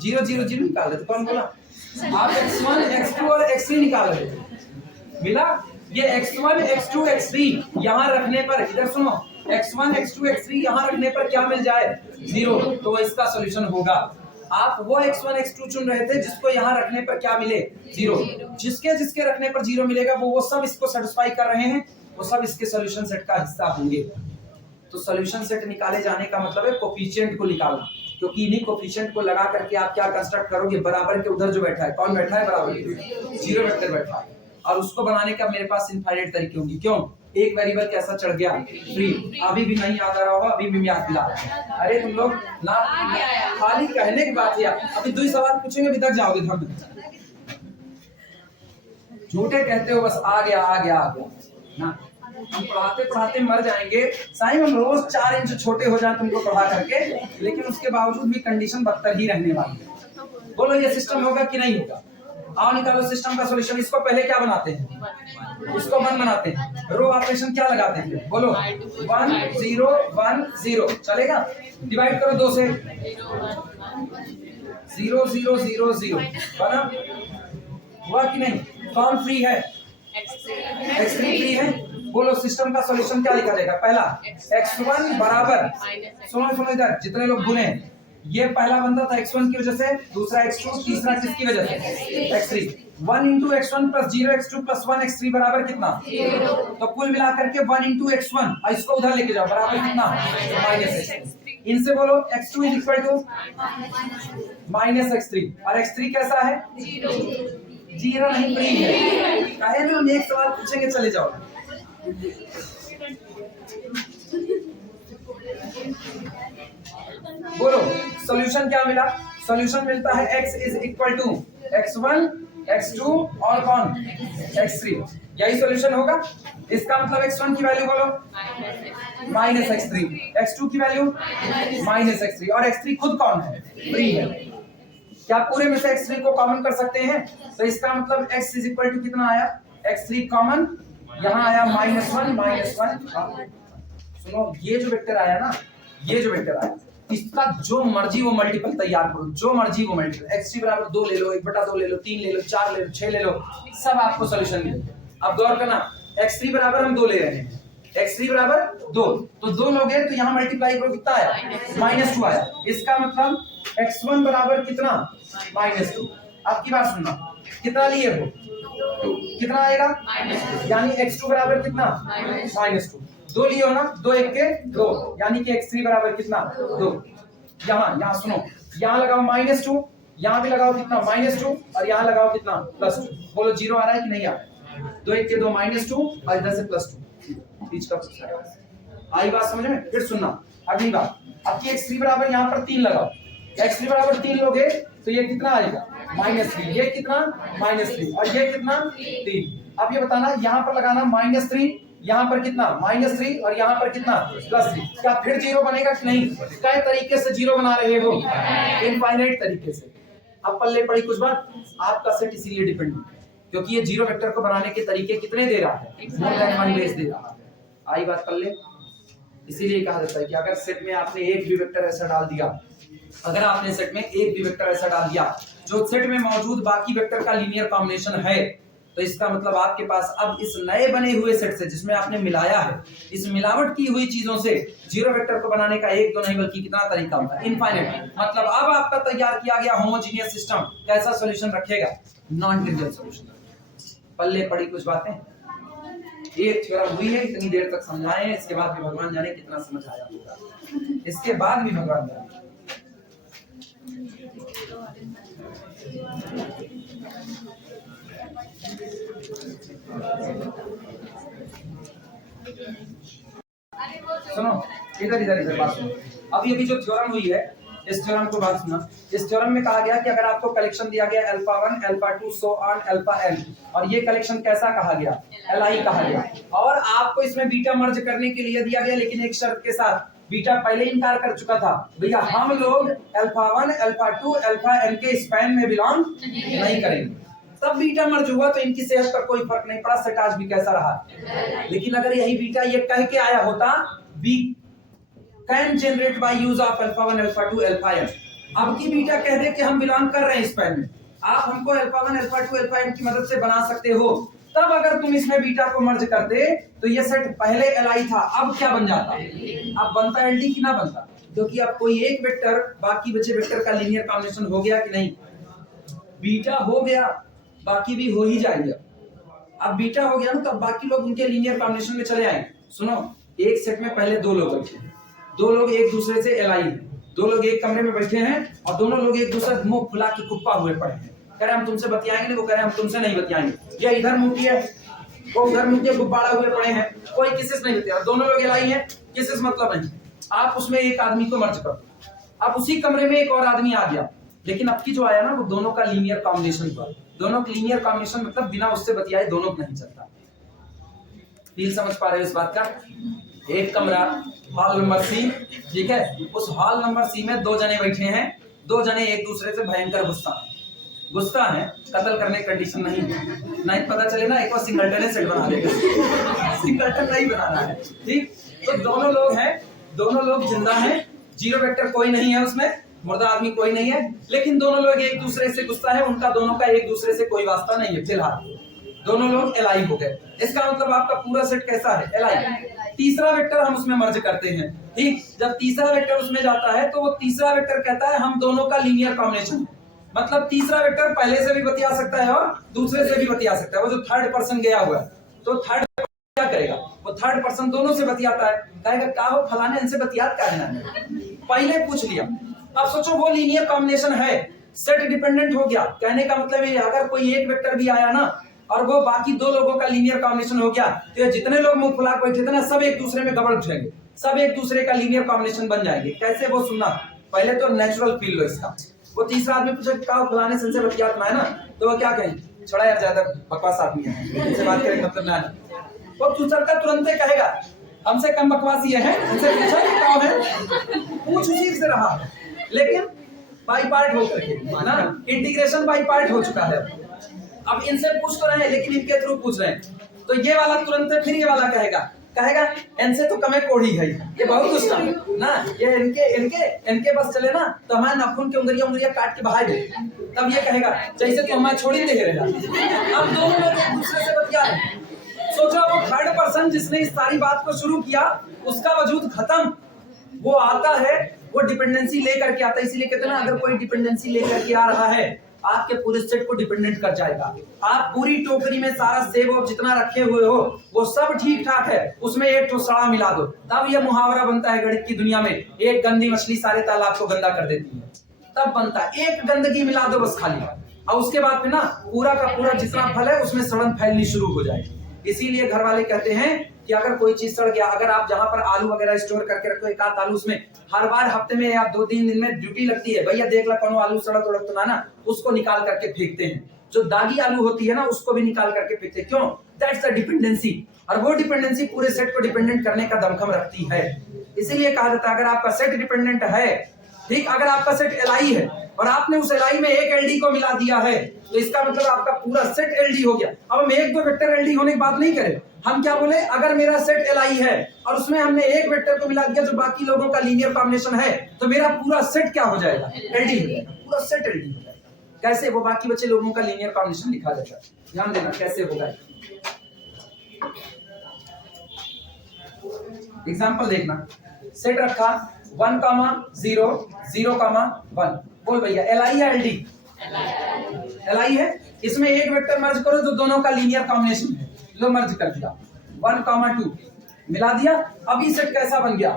0 0 0 निकाल रहे थे, कौन बोला, आप x1 x2 और x3 निकाल रहे थे, मिला। ये x1 x2 x3 यहाँ रखने पर, इधर सुनो, x1 x2 x3 यहाँ रखने पर क्या मिल जाए 0, तो इसका सॉल्यूशन होगा। आप वो x1 x2 चुन रहे थे जिसको यहाँ रखने पर क्या मिले 0, जिसके रखने पर 0 मिलेगा वो सब इसको सेटिस्फाई कर रहे हैं, वो सब इसके सॉल्यूशन सेट का हिस्सा होंगे। तो सॉल्यूशन सेट निकाले जाने का मतलब है कोफिशिएंट को निकालना, क्योंकि इन्हीं कोफिशिएंट को लगा करके आप क्या कंस्ट्रक्ट करोगे, बराबर के उधर जो बैठा है, कौन बैठा है बराबर, 0 वेक्टर बैठा है, और उसको बनाने का मेरे पास इनफाइनाइट तरीके होंगे। क्यों, एक वेरिएबल कैसा चढ़ गया फ्री, अभी भी नहीं याद आ रहा होगा, अभी भी याद दिला रहा हूं। अरे तुम लोग ना खाली कहने की बात है, अभी 2 ही सवाल पूछेंगे अभी तक जाओगे धम, झूठे कहते हो बस आ गया ना। हम पढ़ाते पढ़ाते मर जाएंगे साईं, हम रोज 4 इंच छोटे हो जाए तुमको पढ़ा करके, लेकिन उसके बावजूद भी कंडीशन बदतर ही रहने वाली है। बोलो ये सिस्टम होगा कि नहीं होगा, आओ निकालो सिस्टम का सॉल्यूशन। इसको पहले क्या बनाते हैं, इसको 1 बनाते हैं, रो ऑपरेशन क्या लगाते हैं, बोलो 1 0 1 0 चलेगा, डिवाइड करो 2 से, 0 0 0 0 बना, हुआ कि नहीं। कौन फ्री है, x3 फ्री है। बोलो सिस्टम का सॉल्यूशन क्या लिखा जाएगा, पहला x1 बराबर, सुनो इधर जितने लोग गुने, ये पहला बंदा था x1 की वजह से, दूसरा x2, तीसरा किसकी वजह से x3, 1 into x1 plus 0 x2 plus 1 x3 बराबर कितना 0, तो कुल मिलाकर के 1 into x1, इसको उधर लेके जाओ, बराबर कितना -x3। इनसे बोलो x2 is equal to -x3, और x3 कैसा है 0 नहीं, फ्री है। कहे ना हम एक सवाल पूछेंगे चले जाओ। बोलो सॉल्यूशन क्या मिला, सॉल्यूशन मिलता है x is equal to x1 x2 और कौन x3, यही सॉल्यूशन होगा। इसका मतलब x1 की वैल्यू बोलो -x3, x2 की वैल्यू -x3, और x3 खुद कौन है, फ्री है। क्या पूरे में से x3 को कॉमन कर सकते हैं, तो इसका मतलब x is equal to कितना आया, x3 कॉमन, यहाँ आया -1 सुनो ये जो वेक्टर आया ना, ये जो वेक्टर आया, इसका जो मर्जी वो मल्टीपल तैयार करो, जो मर्जी वो मल्टीपल, x3 बराबर 2 ले लो, 1/2 ले लो, 3 ले लो, 4 ले लो, 6 ले लो, सब आपको सॉल्यूशन मिलेगा। अब गौर करना, x3 बराबर हम 2 ले रहे हैं, x3 बराबर 2, तो 2 लोगे तो यहाँ मल्टीप्लाई करो कितना आया, -2 आया। इसका मतलब x1 बराबर कितना, -2। आपकी बात सुनना, कितना लिए वो, कितना आएगा, यानी x2 बराबर कितना, -2। 2 लिए हो ना, 2 1 के 2, यानी कि x3 बराबर कितना, 2। यहाँ सुनो, यहाँ लगाओ -2, यहाँ भी लगाओ कितना, -2, और यहाँ लगाओ कितना, +2। बोलो 0 आ रहा है कि नहीं आ रहा है? 2 1 के 2 -2 और इधर से +2, बीच का आई बात समझ में। फिर सुनना अगली बात, आपकी x3 बराबर यहाँ पर 3 लगाओ, x3 बराबर 3 लोगे तो ये कितना आएगा, -3, ये कितना, -3, और ये कितना, 3। अब ये बताना, यहाँ पर लगाना -3, यहाँ पर कितना, -3, और यहाँ पर कितना, +3। क्या फिर 0 बनेगा कि नहीं? कई तरीके से 0 बना रहे हो, इनफाइनाइट तरीके से। अब पल्ले पड़ी कुछ बात, आपका सेट इसीलिए डिपेंडेंट है क्योंकि ये 0 वेक्टर को बनाने के तरीके कितने दे रहा है, मोर देन 1 बेस दे रहा है। आई बात पल्ले, इसीलिए कहा जाता है कि अगर सेट में आपने एक भी वेक्टर ऐसा डाल दिया, अगर आपने सेट में एक भी वेक्टर ऐसा डाल दिया जो सेट में मौजूद बाकी वेक्टर का लीनियर कॉम्बिनेशन है, तो इसका मतलब आपके पास अब इस नए बने हुए सेट से जिसमें आपने मिलाया है, इस मिलावट की हुई चीजों से 0 वेक्टर को बनाने का एक तो नहीं बल्कि कितना तरीका होता है, इनफाइनाइट। मतलब अब आपका तैयार किया गया होमोजीनियस सिस्टम कैसा सॉल्यूशन रखेगा, नॉन ट्रिवियल सॉल्यूशन। पल्ले पड़ी कुछ बातें, ये थ्योरम हुई है, इतनी देर तक समझाए, इसके बाद भी भगवान जाने कितना समझ आया होगा, इसके बाद भी भगवान जाने। सुनो, इधर बात सुनो। अब ये भी जो थ्योरम हुई है, इस थ्योरम को बात सुना। इस थ्योरम में कहा गया कि अगर आपको कलेक्शन दिया गया α1 α2 सो ऑन αn, और ये कलेक्शन कैसा कहा गया, Li कहा गया, और आपको इसमें बीटा मर्ज करने के लिए दिया गया, लेकिन एक शर्त के साथ, बीटा पहले इनकार कर चुका था, भैया हम लोग α1 α2 αn के स्पैन में बिलोंग नहीं करेंगे। तब बीटा मर्ज हुआ तो इनकी सेहत पर कोई फर्क नहीं पड़ा, सेट आज भी कैसा रहा। लेकिन अगर यही बीटा ये कह के आया होता, B can generate by use of α1 α2 αn, अब की बीटा कह दे कि हम बिलोंग कर रहे हैं स्पैन में, आप हमको α1 α2 αn की मदद से बना सकते हो, तब अगर तुम इसमें बीटा को मर्ज करते तो ये सेट पहले Li था, अब क्या बन जाता, अब बनता LD की ना बनता, क्योंकि अब कोई एक वेक्टर बाकी बचे वेक्टर का लीनियर कॉम्बिनेशन हो गया कि नहीं, बीटा हो गया, बाकी भी हो ही जाएंगे। अब बीटा हो गया ना, तो बाकी लोग उनके लीनियर कॉम्बिनेशन में चले आएंगे। सुनो, एक सेट में पहले 2 लोग बैठे हैं, 2 लोग एक दूसरे से Li है, 2 लोग एक कमरे में बैठे हैं और दोनों लोग एक दूसरे मुंह फुला के कुप्पा हुए पड़े हैं, कह रहे हम तुमसे बतियाएंगे, वो कह रहे हम तुमसे नहीं बतियाएंगे, या इधर मुंह किया वो उधर मुंह के गुब्बारा हुए पड़े हैं, कोई किसी से नहीं बतिया, दोनों लोग Li हैं, किसी से मतलब नहीं। आप उसमें एक आदमी को मर्ज कर, अब उसी कमरे में एक और आदमी आ गया, लेकिन अब की जो आया ना वो दोनों का लीनियर कॉम्बिनेशन हुआ, दोनों का लीनियर कॉम्बिनेशन मतलब बिना उससे बतियाए दोनों को नहीं चलता। फील समझ पा रहे हो इस बात का? एक कमरा हॉल नंबर सी, ठीक है, उस हॉल नंबर सी में 2 जने बैठे हैं, 2 जने एक दूसरे से भयंकर गुस्सा है, कत्ल करने की कंडीशन नहीं है, नहीं पता चले ना एक और सिंगलटन सेट बना देगा, सिंगलटन नहीं बनाना है, ठीक। तो दोनों लोग हैं, दोनों लोग जिंदा हैं, 0 वेक्टर कोई नहीं है उसमें, मुर्दा आदमी कोई नहीं है, लेकिन दोनों लोग एक दूसरे से गुस्सा है, उनका दोनों का एक दूसरे से कोई वास्ता नहीं है, फिलहाल दोनों लोग Li हो गए। इसका मतलब आपका पूरा सेट कैसा है, Li। तीसरा वेक्टर हम उसमें मर्ज करते हैं, ठीक। जब तीसरा वेक्टर उसमें जाता है तो वो तीसरा वेक्टर कहता है हम दोनों का लीनियर कॉम्बिनेशन, मतलब तीसरा वेक्टर पहले से भी बतिया सकता है और दूसरे से भी बतिया सकता है। वो जो थर्ड पर्सन गया हुआ है, तो थर्ड क्या करेगा, वो थर्ड पर्सन दोनों से बतियाता है, कहेगा क्या हो फलाने इनसे बतियात का है, पहले पूछ लिया। अब सोचो वो लीनियर कॉम्बिनेशन है, सेट डिपेंडेंट हो गया, कहने का मतलब ये अगर कोई एक वेक्टर भी आया ना और वो बाकी 2 लोगों का लीनियर कॉम्बिनेशन हो गया, तो ये जितने लोग मुंह फुला बैठे थे ना सब एक दूसरे में गड़बड़ उठेंगे, सब एक दूसरे का लीनियर कॉम्बिनेशन बन जाएंगे। कैसे, वो सुनना, पहले तो नेचुरल फील लो इसका। वो तीसरा आदमी पूछे क्या फलाने से बतियात ना है ना, तो वो क्या कहें, छोड़ा यार ज्यादा बकवास आदमी है, इनसे बात करें मतलब ना, वो दूसरा का तुरंत कहेगा हमसे कम बकवास ये है, उनसे पूछा कि क्या है, पूछ उसी से रहा, लेकिन बाई पार्ट हो करके ना, इंटीग्रेशन बाई पार्ट हो चुका है। अब इनसे पूछ तो रहे हैं लेकिन इनके थ्रू पूछ रहे हैं, तो ये वाला तुरंत फिर ये वाला कहेगा इनसे तो कमे कोढ़ी है, ये बहुत दुष्ट है ना, ये इनके बस चले ना तो हमारे नाखून के उंगलियां काट के बहा दे, तब ये कहेगा जैसे तो हमारे छोड़ी दे रहेगा। अब दोनों लोग एक दूसरे से बतिया रहे, सोचो वो थर्ड पर्सन जिसने इस सारी बात को शुरू किया उसका वजूद खत्म, वो आता है, वो डिपेंडेंसी लेकर के आता है। इसीलिए कहते हैं ना, अगर कोई डिपेंडेंसी लेकर के आ रहा है आपके पूरे सेट को डिपेंडेंट कर जाएगा। आप पूरी टोकरी में सारा सेब और जितना रखे हुए हो वो सब ठीक ठाक है, उसमें एक तो सड़ा मिला दो, तब यह मुहावरा बनता है गणित की दुनिया में, एक गंदी मछली सारे तालाब को गंदा कर देती है, तब बनता है। एक गंदगी मिला दो बस खाली, और उसके बाद में ना पूरा का पूरा जितना फल है उसमें सड़न फैलनी शुरू हो जाएगी। इसीलिए घर वाले कहते हैं कि अगर कोई चीज सड़ गया, अगर आप जहां पर आलू वगैरह स्टोर करके रखो, एक आध आलू उसमें हर बार हफ्ते में या 2-3 दिन में ड्यूटी लगती है, भैया देख ला कौन आलू सड़क उड़क तो ना, उसको निकाल करके फेंकते हैं। जो दागी आलू होती है ना उसको भी निकाल करके फेंकते हैं। क्यों? That's the dependency. और वो डिपेंडेंसी पूरे सेट को डिपेंडेंट करने का दमखम रखती है। इसीलिए कहा जाता है अगर आपका सेट डिपेंडेंट है, ठीक, अगर आपका सेट एलआई है और आपने उस एलआई में एक एलडी को मिला दिया है तो इसका मतलब आपका पूरा सेट एलडी हो गया। अब हम एक दो वेक्टर एलडी होने की बात नहीं करें, हम क्या बोले, अगर मेरा सेट एलआई है और उसमें हमने एक वेक्टर को मिला दिया जो बाकी लोगों का लीनियर कॉम्बिनेशन है, तो मेरा पूरा सेट क्या हो जाएगा? एलडी हो जाएगा, पूरा सेट एलडी हो जाएगा। कैसे? वो बाकी बचे लोगों का लीनियर कॉम्बिनेशन लिखा जाता है, ध्यान देना कैसे होगा। एग्जांपल देखना, सेट रखा 1, 0, 0, 1, बोल भैया एलआई या एलडी? एलआई है। इसमें एक वेक्टर मर्ज करो जो दोनों का लीनियर कॉम्बिनेशन है, लो मर्ज कर दिया, 1, 2 मिला दिया। अभी सेट कैसा बन गया?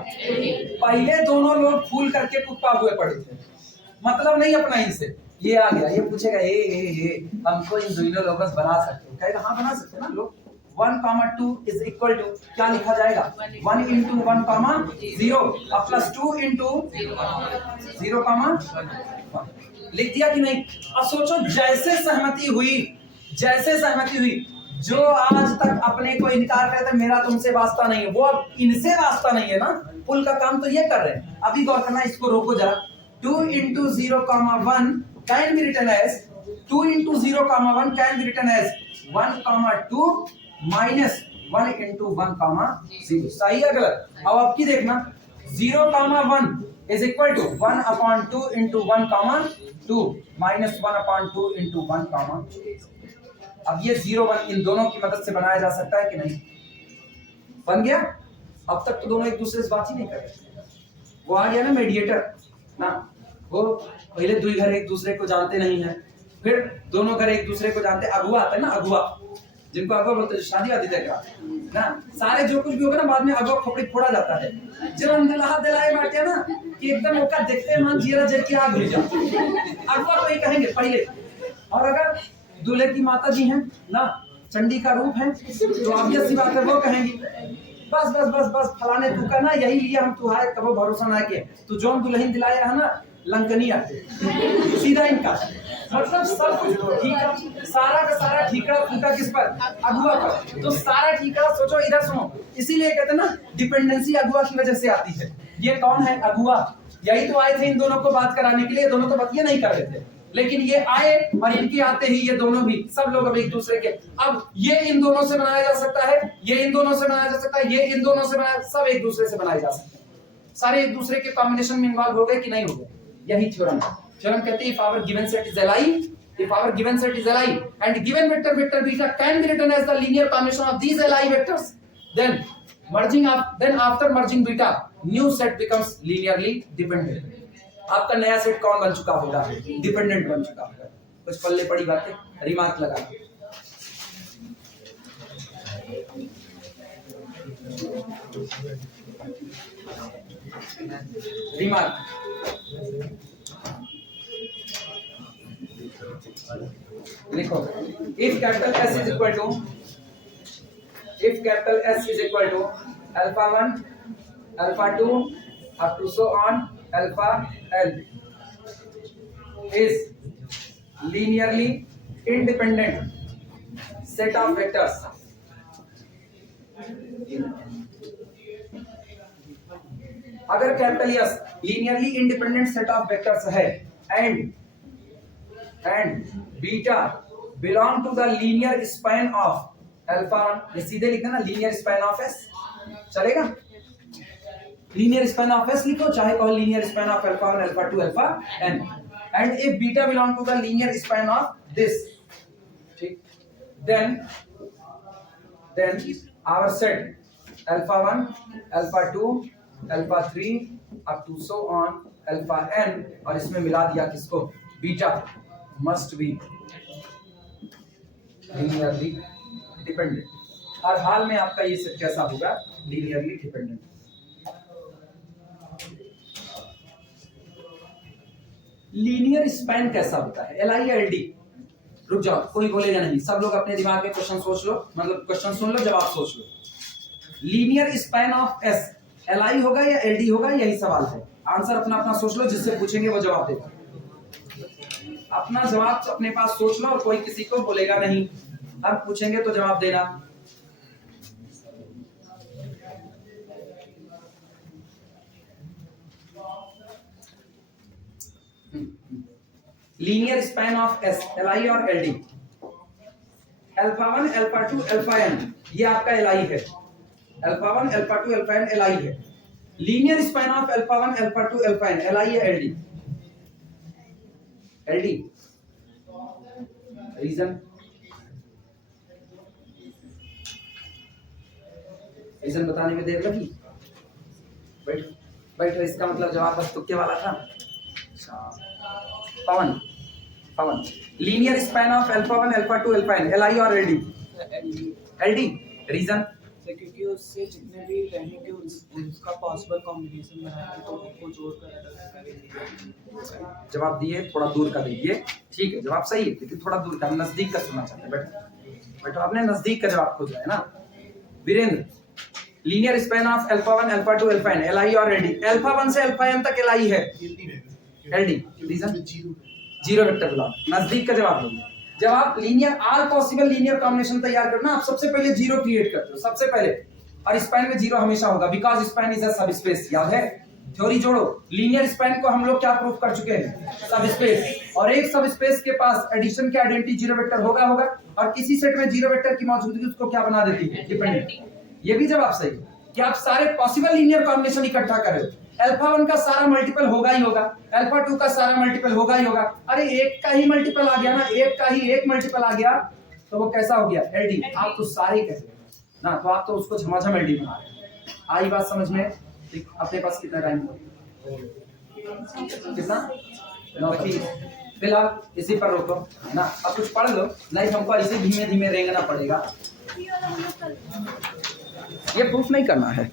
पहले दोनों लोग फूल करके कुत्ता हुए पड़े थे, मतलब नहीं अपना इनसे, ये आ गया, ये पूछेगा ए हमको इन दोनों लोगों से बना सकते हो? कहेगा हाँ बना सकते हैं ना लोग। 1, 2 इज इक्वल टू क्या लिखा जाएगा? 1 into 1, 0 और प्लस 2 into 0, 1 लिख दिया कि नहीं? अब सोचो जैसे सहमति हुई, जो आज तक अपने को इनकार करते थे मेरा तुमसे वास्ता नहीं है, वो अब इनसे वास्ता नहीं है ना, पुल का काम तो ये कर रहे हैं। अभी गौर करना, इसको रोको जरा। 2 into 0, 1 can be written as 2 into 0, 1 can be written as 1, 2 minus 1 into 1, 0। सही है गलत? अब आपकी देखना 0, 1 is equal to 1/2 into 1, 2 minus 1/2 into 1, 2। अब ये 0, 1 इन दोनों की मदद से बनाया जा सकता है कि नहीं? बन गया। अब तक तो दोनों एक दूसरे से बात ही नहीं कर रहे, वो आ गया ना मीडिएटर ना, वो पहले दो घर एक दूसरे को जानते नहीं है, फिर दोनों घर एक दूसरे को जानते, अगुआ आता है ना, अगुआ, जिनको अगुआ बोलते हैं, शादी वादी देगा ना, सारे जो कुछ भी होगा ना बाद में अगुआ खोपड़ी फोड़ा जाता है। जब हम दिलाए बांटे ना कि एकदम मौका देखते मन जीरा जल की आग हो जा, अगुआ को ही कहेंगे पहले। और अगर दूल्हे की माता जी हैं ना, चंडी का रूप है, तो ऑब्वियस सी बात है वो कहेंगी बस बस बस बस फलाने तू का ना यही लिया हम तुम्हारे कबो भरोसा ना के, तू जो दुल्हन दिलाए रहा ना लंकनी आते सीधा इनका मतलब सब कुछ ठीकरा, सारा का सारा ठीकरा फूटा किस पर? अगुआ पर। तो सारा ठीकरा सोचो, इधर सुनो, इसीलिए कहते हैं ना डिपेंडेंसी अगुआ की वजह से आती है। ये कौन है? अगुआ। यही तो आए थे इन दोनों को बात कराने के लिए, दोनों तो बात ये नहीं कर रहे थे, लेकिन ये आए और इनके आते ही ये दोनों भी सब लोग अब एक दूसरे के, अब ये इन दोनों से बनाया जा सकता है, ये इन दोनों से बनाया जा सकता है, ये इन दोनों से बनाया, सब एक दूसरे से बनाए जा सकते हैं। सारे एक दूसरे के कॉम्बिनेशन में इन्वॉल्व हो गए कि नहीं हो गए? यही थ्योरम है। थ्योरम कहते हैं if our given set is Li and given vector beta can be written as the linear combination of these Li vectors, then after merging beta new set becomes linearly dependent। आपका नया set कौन बन चुका होगा? Dependent बन चुका होगा। कुछ पल्ले पड़ी बातें, रिमार्क लगा। रिमार्क लिखो, if capital S is equal to alpha 1, alpha 2 up to so on alpha L is linearly independent set of vectors, अगर capital S linearly independent set of vectors है and beta belong to the linear span of alpha 1, ये सीधे लिखना ना, linear span of S चलेगा? linear span of S लिखो, चाहे कहो linear span of alpha 1, alpha 2, alpha n, and if beta belong to the linear span of this, ठीक, then then our set alpha 1, alpha 2, alpha 3 up to so on alpha n, और इसमें मिला दिया किसको, beta, must be linearly dependent. हर हाल में आपका ये set कैसा होगा, linearly dependent. लीनियर स्पैन कैसा होता है, एल आई या एल डी? रुक जाओ, कोई बोलेगा नहीं, सब लोग अपने दिमाग में क्वेश्चन सोच लो, मतलब क्वेश्चन सुन लो, जवाब सोच लो. Linear span of S L I होगा या एल डी होगा, यही सवाल है. आंसर अपना अपना सोच लो, जिससे पूछेंगे वो जवाब देगा. अपना जवाब अपने पास सोच लो और कोई किसी को बोलेगा नहीं. अब पूछेंगे तो जवाब देना. Linear span of S L I और L D. Alpha 1, alpha 2, alpha N, ये आपका एल आई है. Alpha 1, alpha 2, alpha N L I है. Linear span of alpha 1, alpha 2, alpha N L I या L D? L D. Reason बताने में देर लगी. बैठो बैठो, इसका मतलब जवाब बस तुक्के वाला था. Pavan, linear span of alpha 1, alpha 2, alpha N L I और L D? L D. Reason? क्योंकि उससे जितने भी रहेंगे उसका पॉसिबल कॉम्बिनेशन बनाएंगे तो उनको जोड़कर. जवाब दिए, थोड़ा दूर का दीजिए. ठीक है, जवाब सही है, लेकिन थोड़ा दूर का, नजदीक का सुनना चाहते हैं. बैठो, आपने नजदीक का जवाब खोजा है ना. Virendra, linear span of alpha 1, alpha 2, alpha N L I और एल डी. अल्फा 1 से अल्फा एन तक एल आई है. L D. Reason? Zero vector बुलाओ. नजदीक का जवाब दो. जवाब linear, or possible linear combination तैयार करना. आप सबसे पहले जीरो क्रिएट करते हो, सबसे पहले. और स्पैन में जीरो हमेशा होगा, बिकॉज स्पैन इज अ सब स्पेस. याद है? थ्योरी जोड़ो. लीनियर स्पैन को हम लोग क्या प्रूफ कर चुके हैं, सब स्पेस. और एक सब स्पेस के पास एडिशन के आइडेंटिटी जीरो वेक्टर होगा, और किसी सेट में जीरो वेक्टर की मौजूदगी उसको क्या बना देती है, डिपेंडेंट. ये भी जवाब सही है कि आप सारे पॉसिबल लीनियर कॉम्बिनेशन इकट्ठा कर रहे हो. अल्फा 1 का सारा मल्टीपल होगा ही होगा, अल्फा 2 का सारा मल्टीपल होगा ही होगा. अरे एक का ही मल्टीपल आ गया ना, एक का ही एक मल्टीपल आ गया, तो वो कैसा हो गया, एल डी. आप तो सारे कहते हैं ना, तो आप तो उसको झमाझम एल डी बना रहे हैं. आई बात समझ में? अपने पास कितना टाइम हो, कितना? 9:30. फिलहाल इसी पर रोको ना, अब कुछ पढ़ लो, नहीं हमको इसे धीमे धीमे रेंगना पड़ेगा. ये प्रूफ नहीं करना है.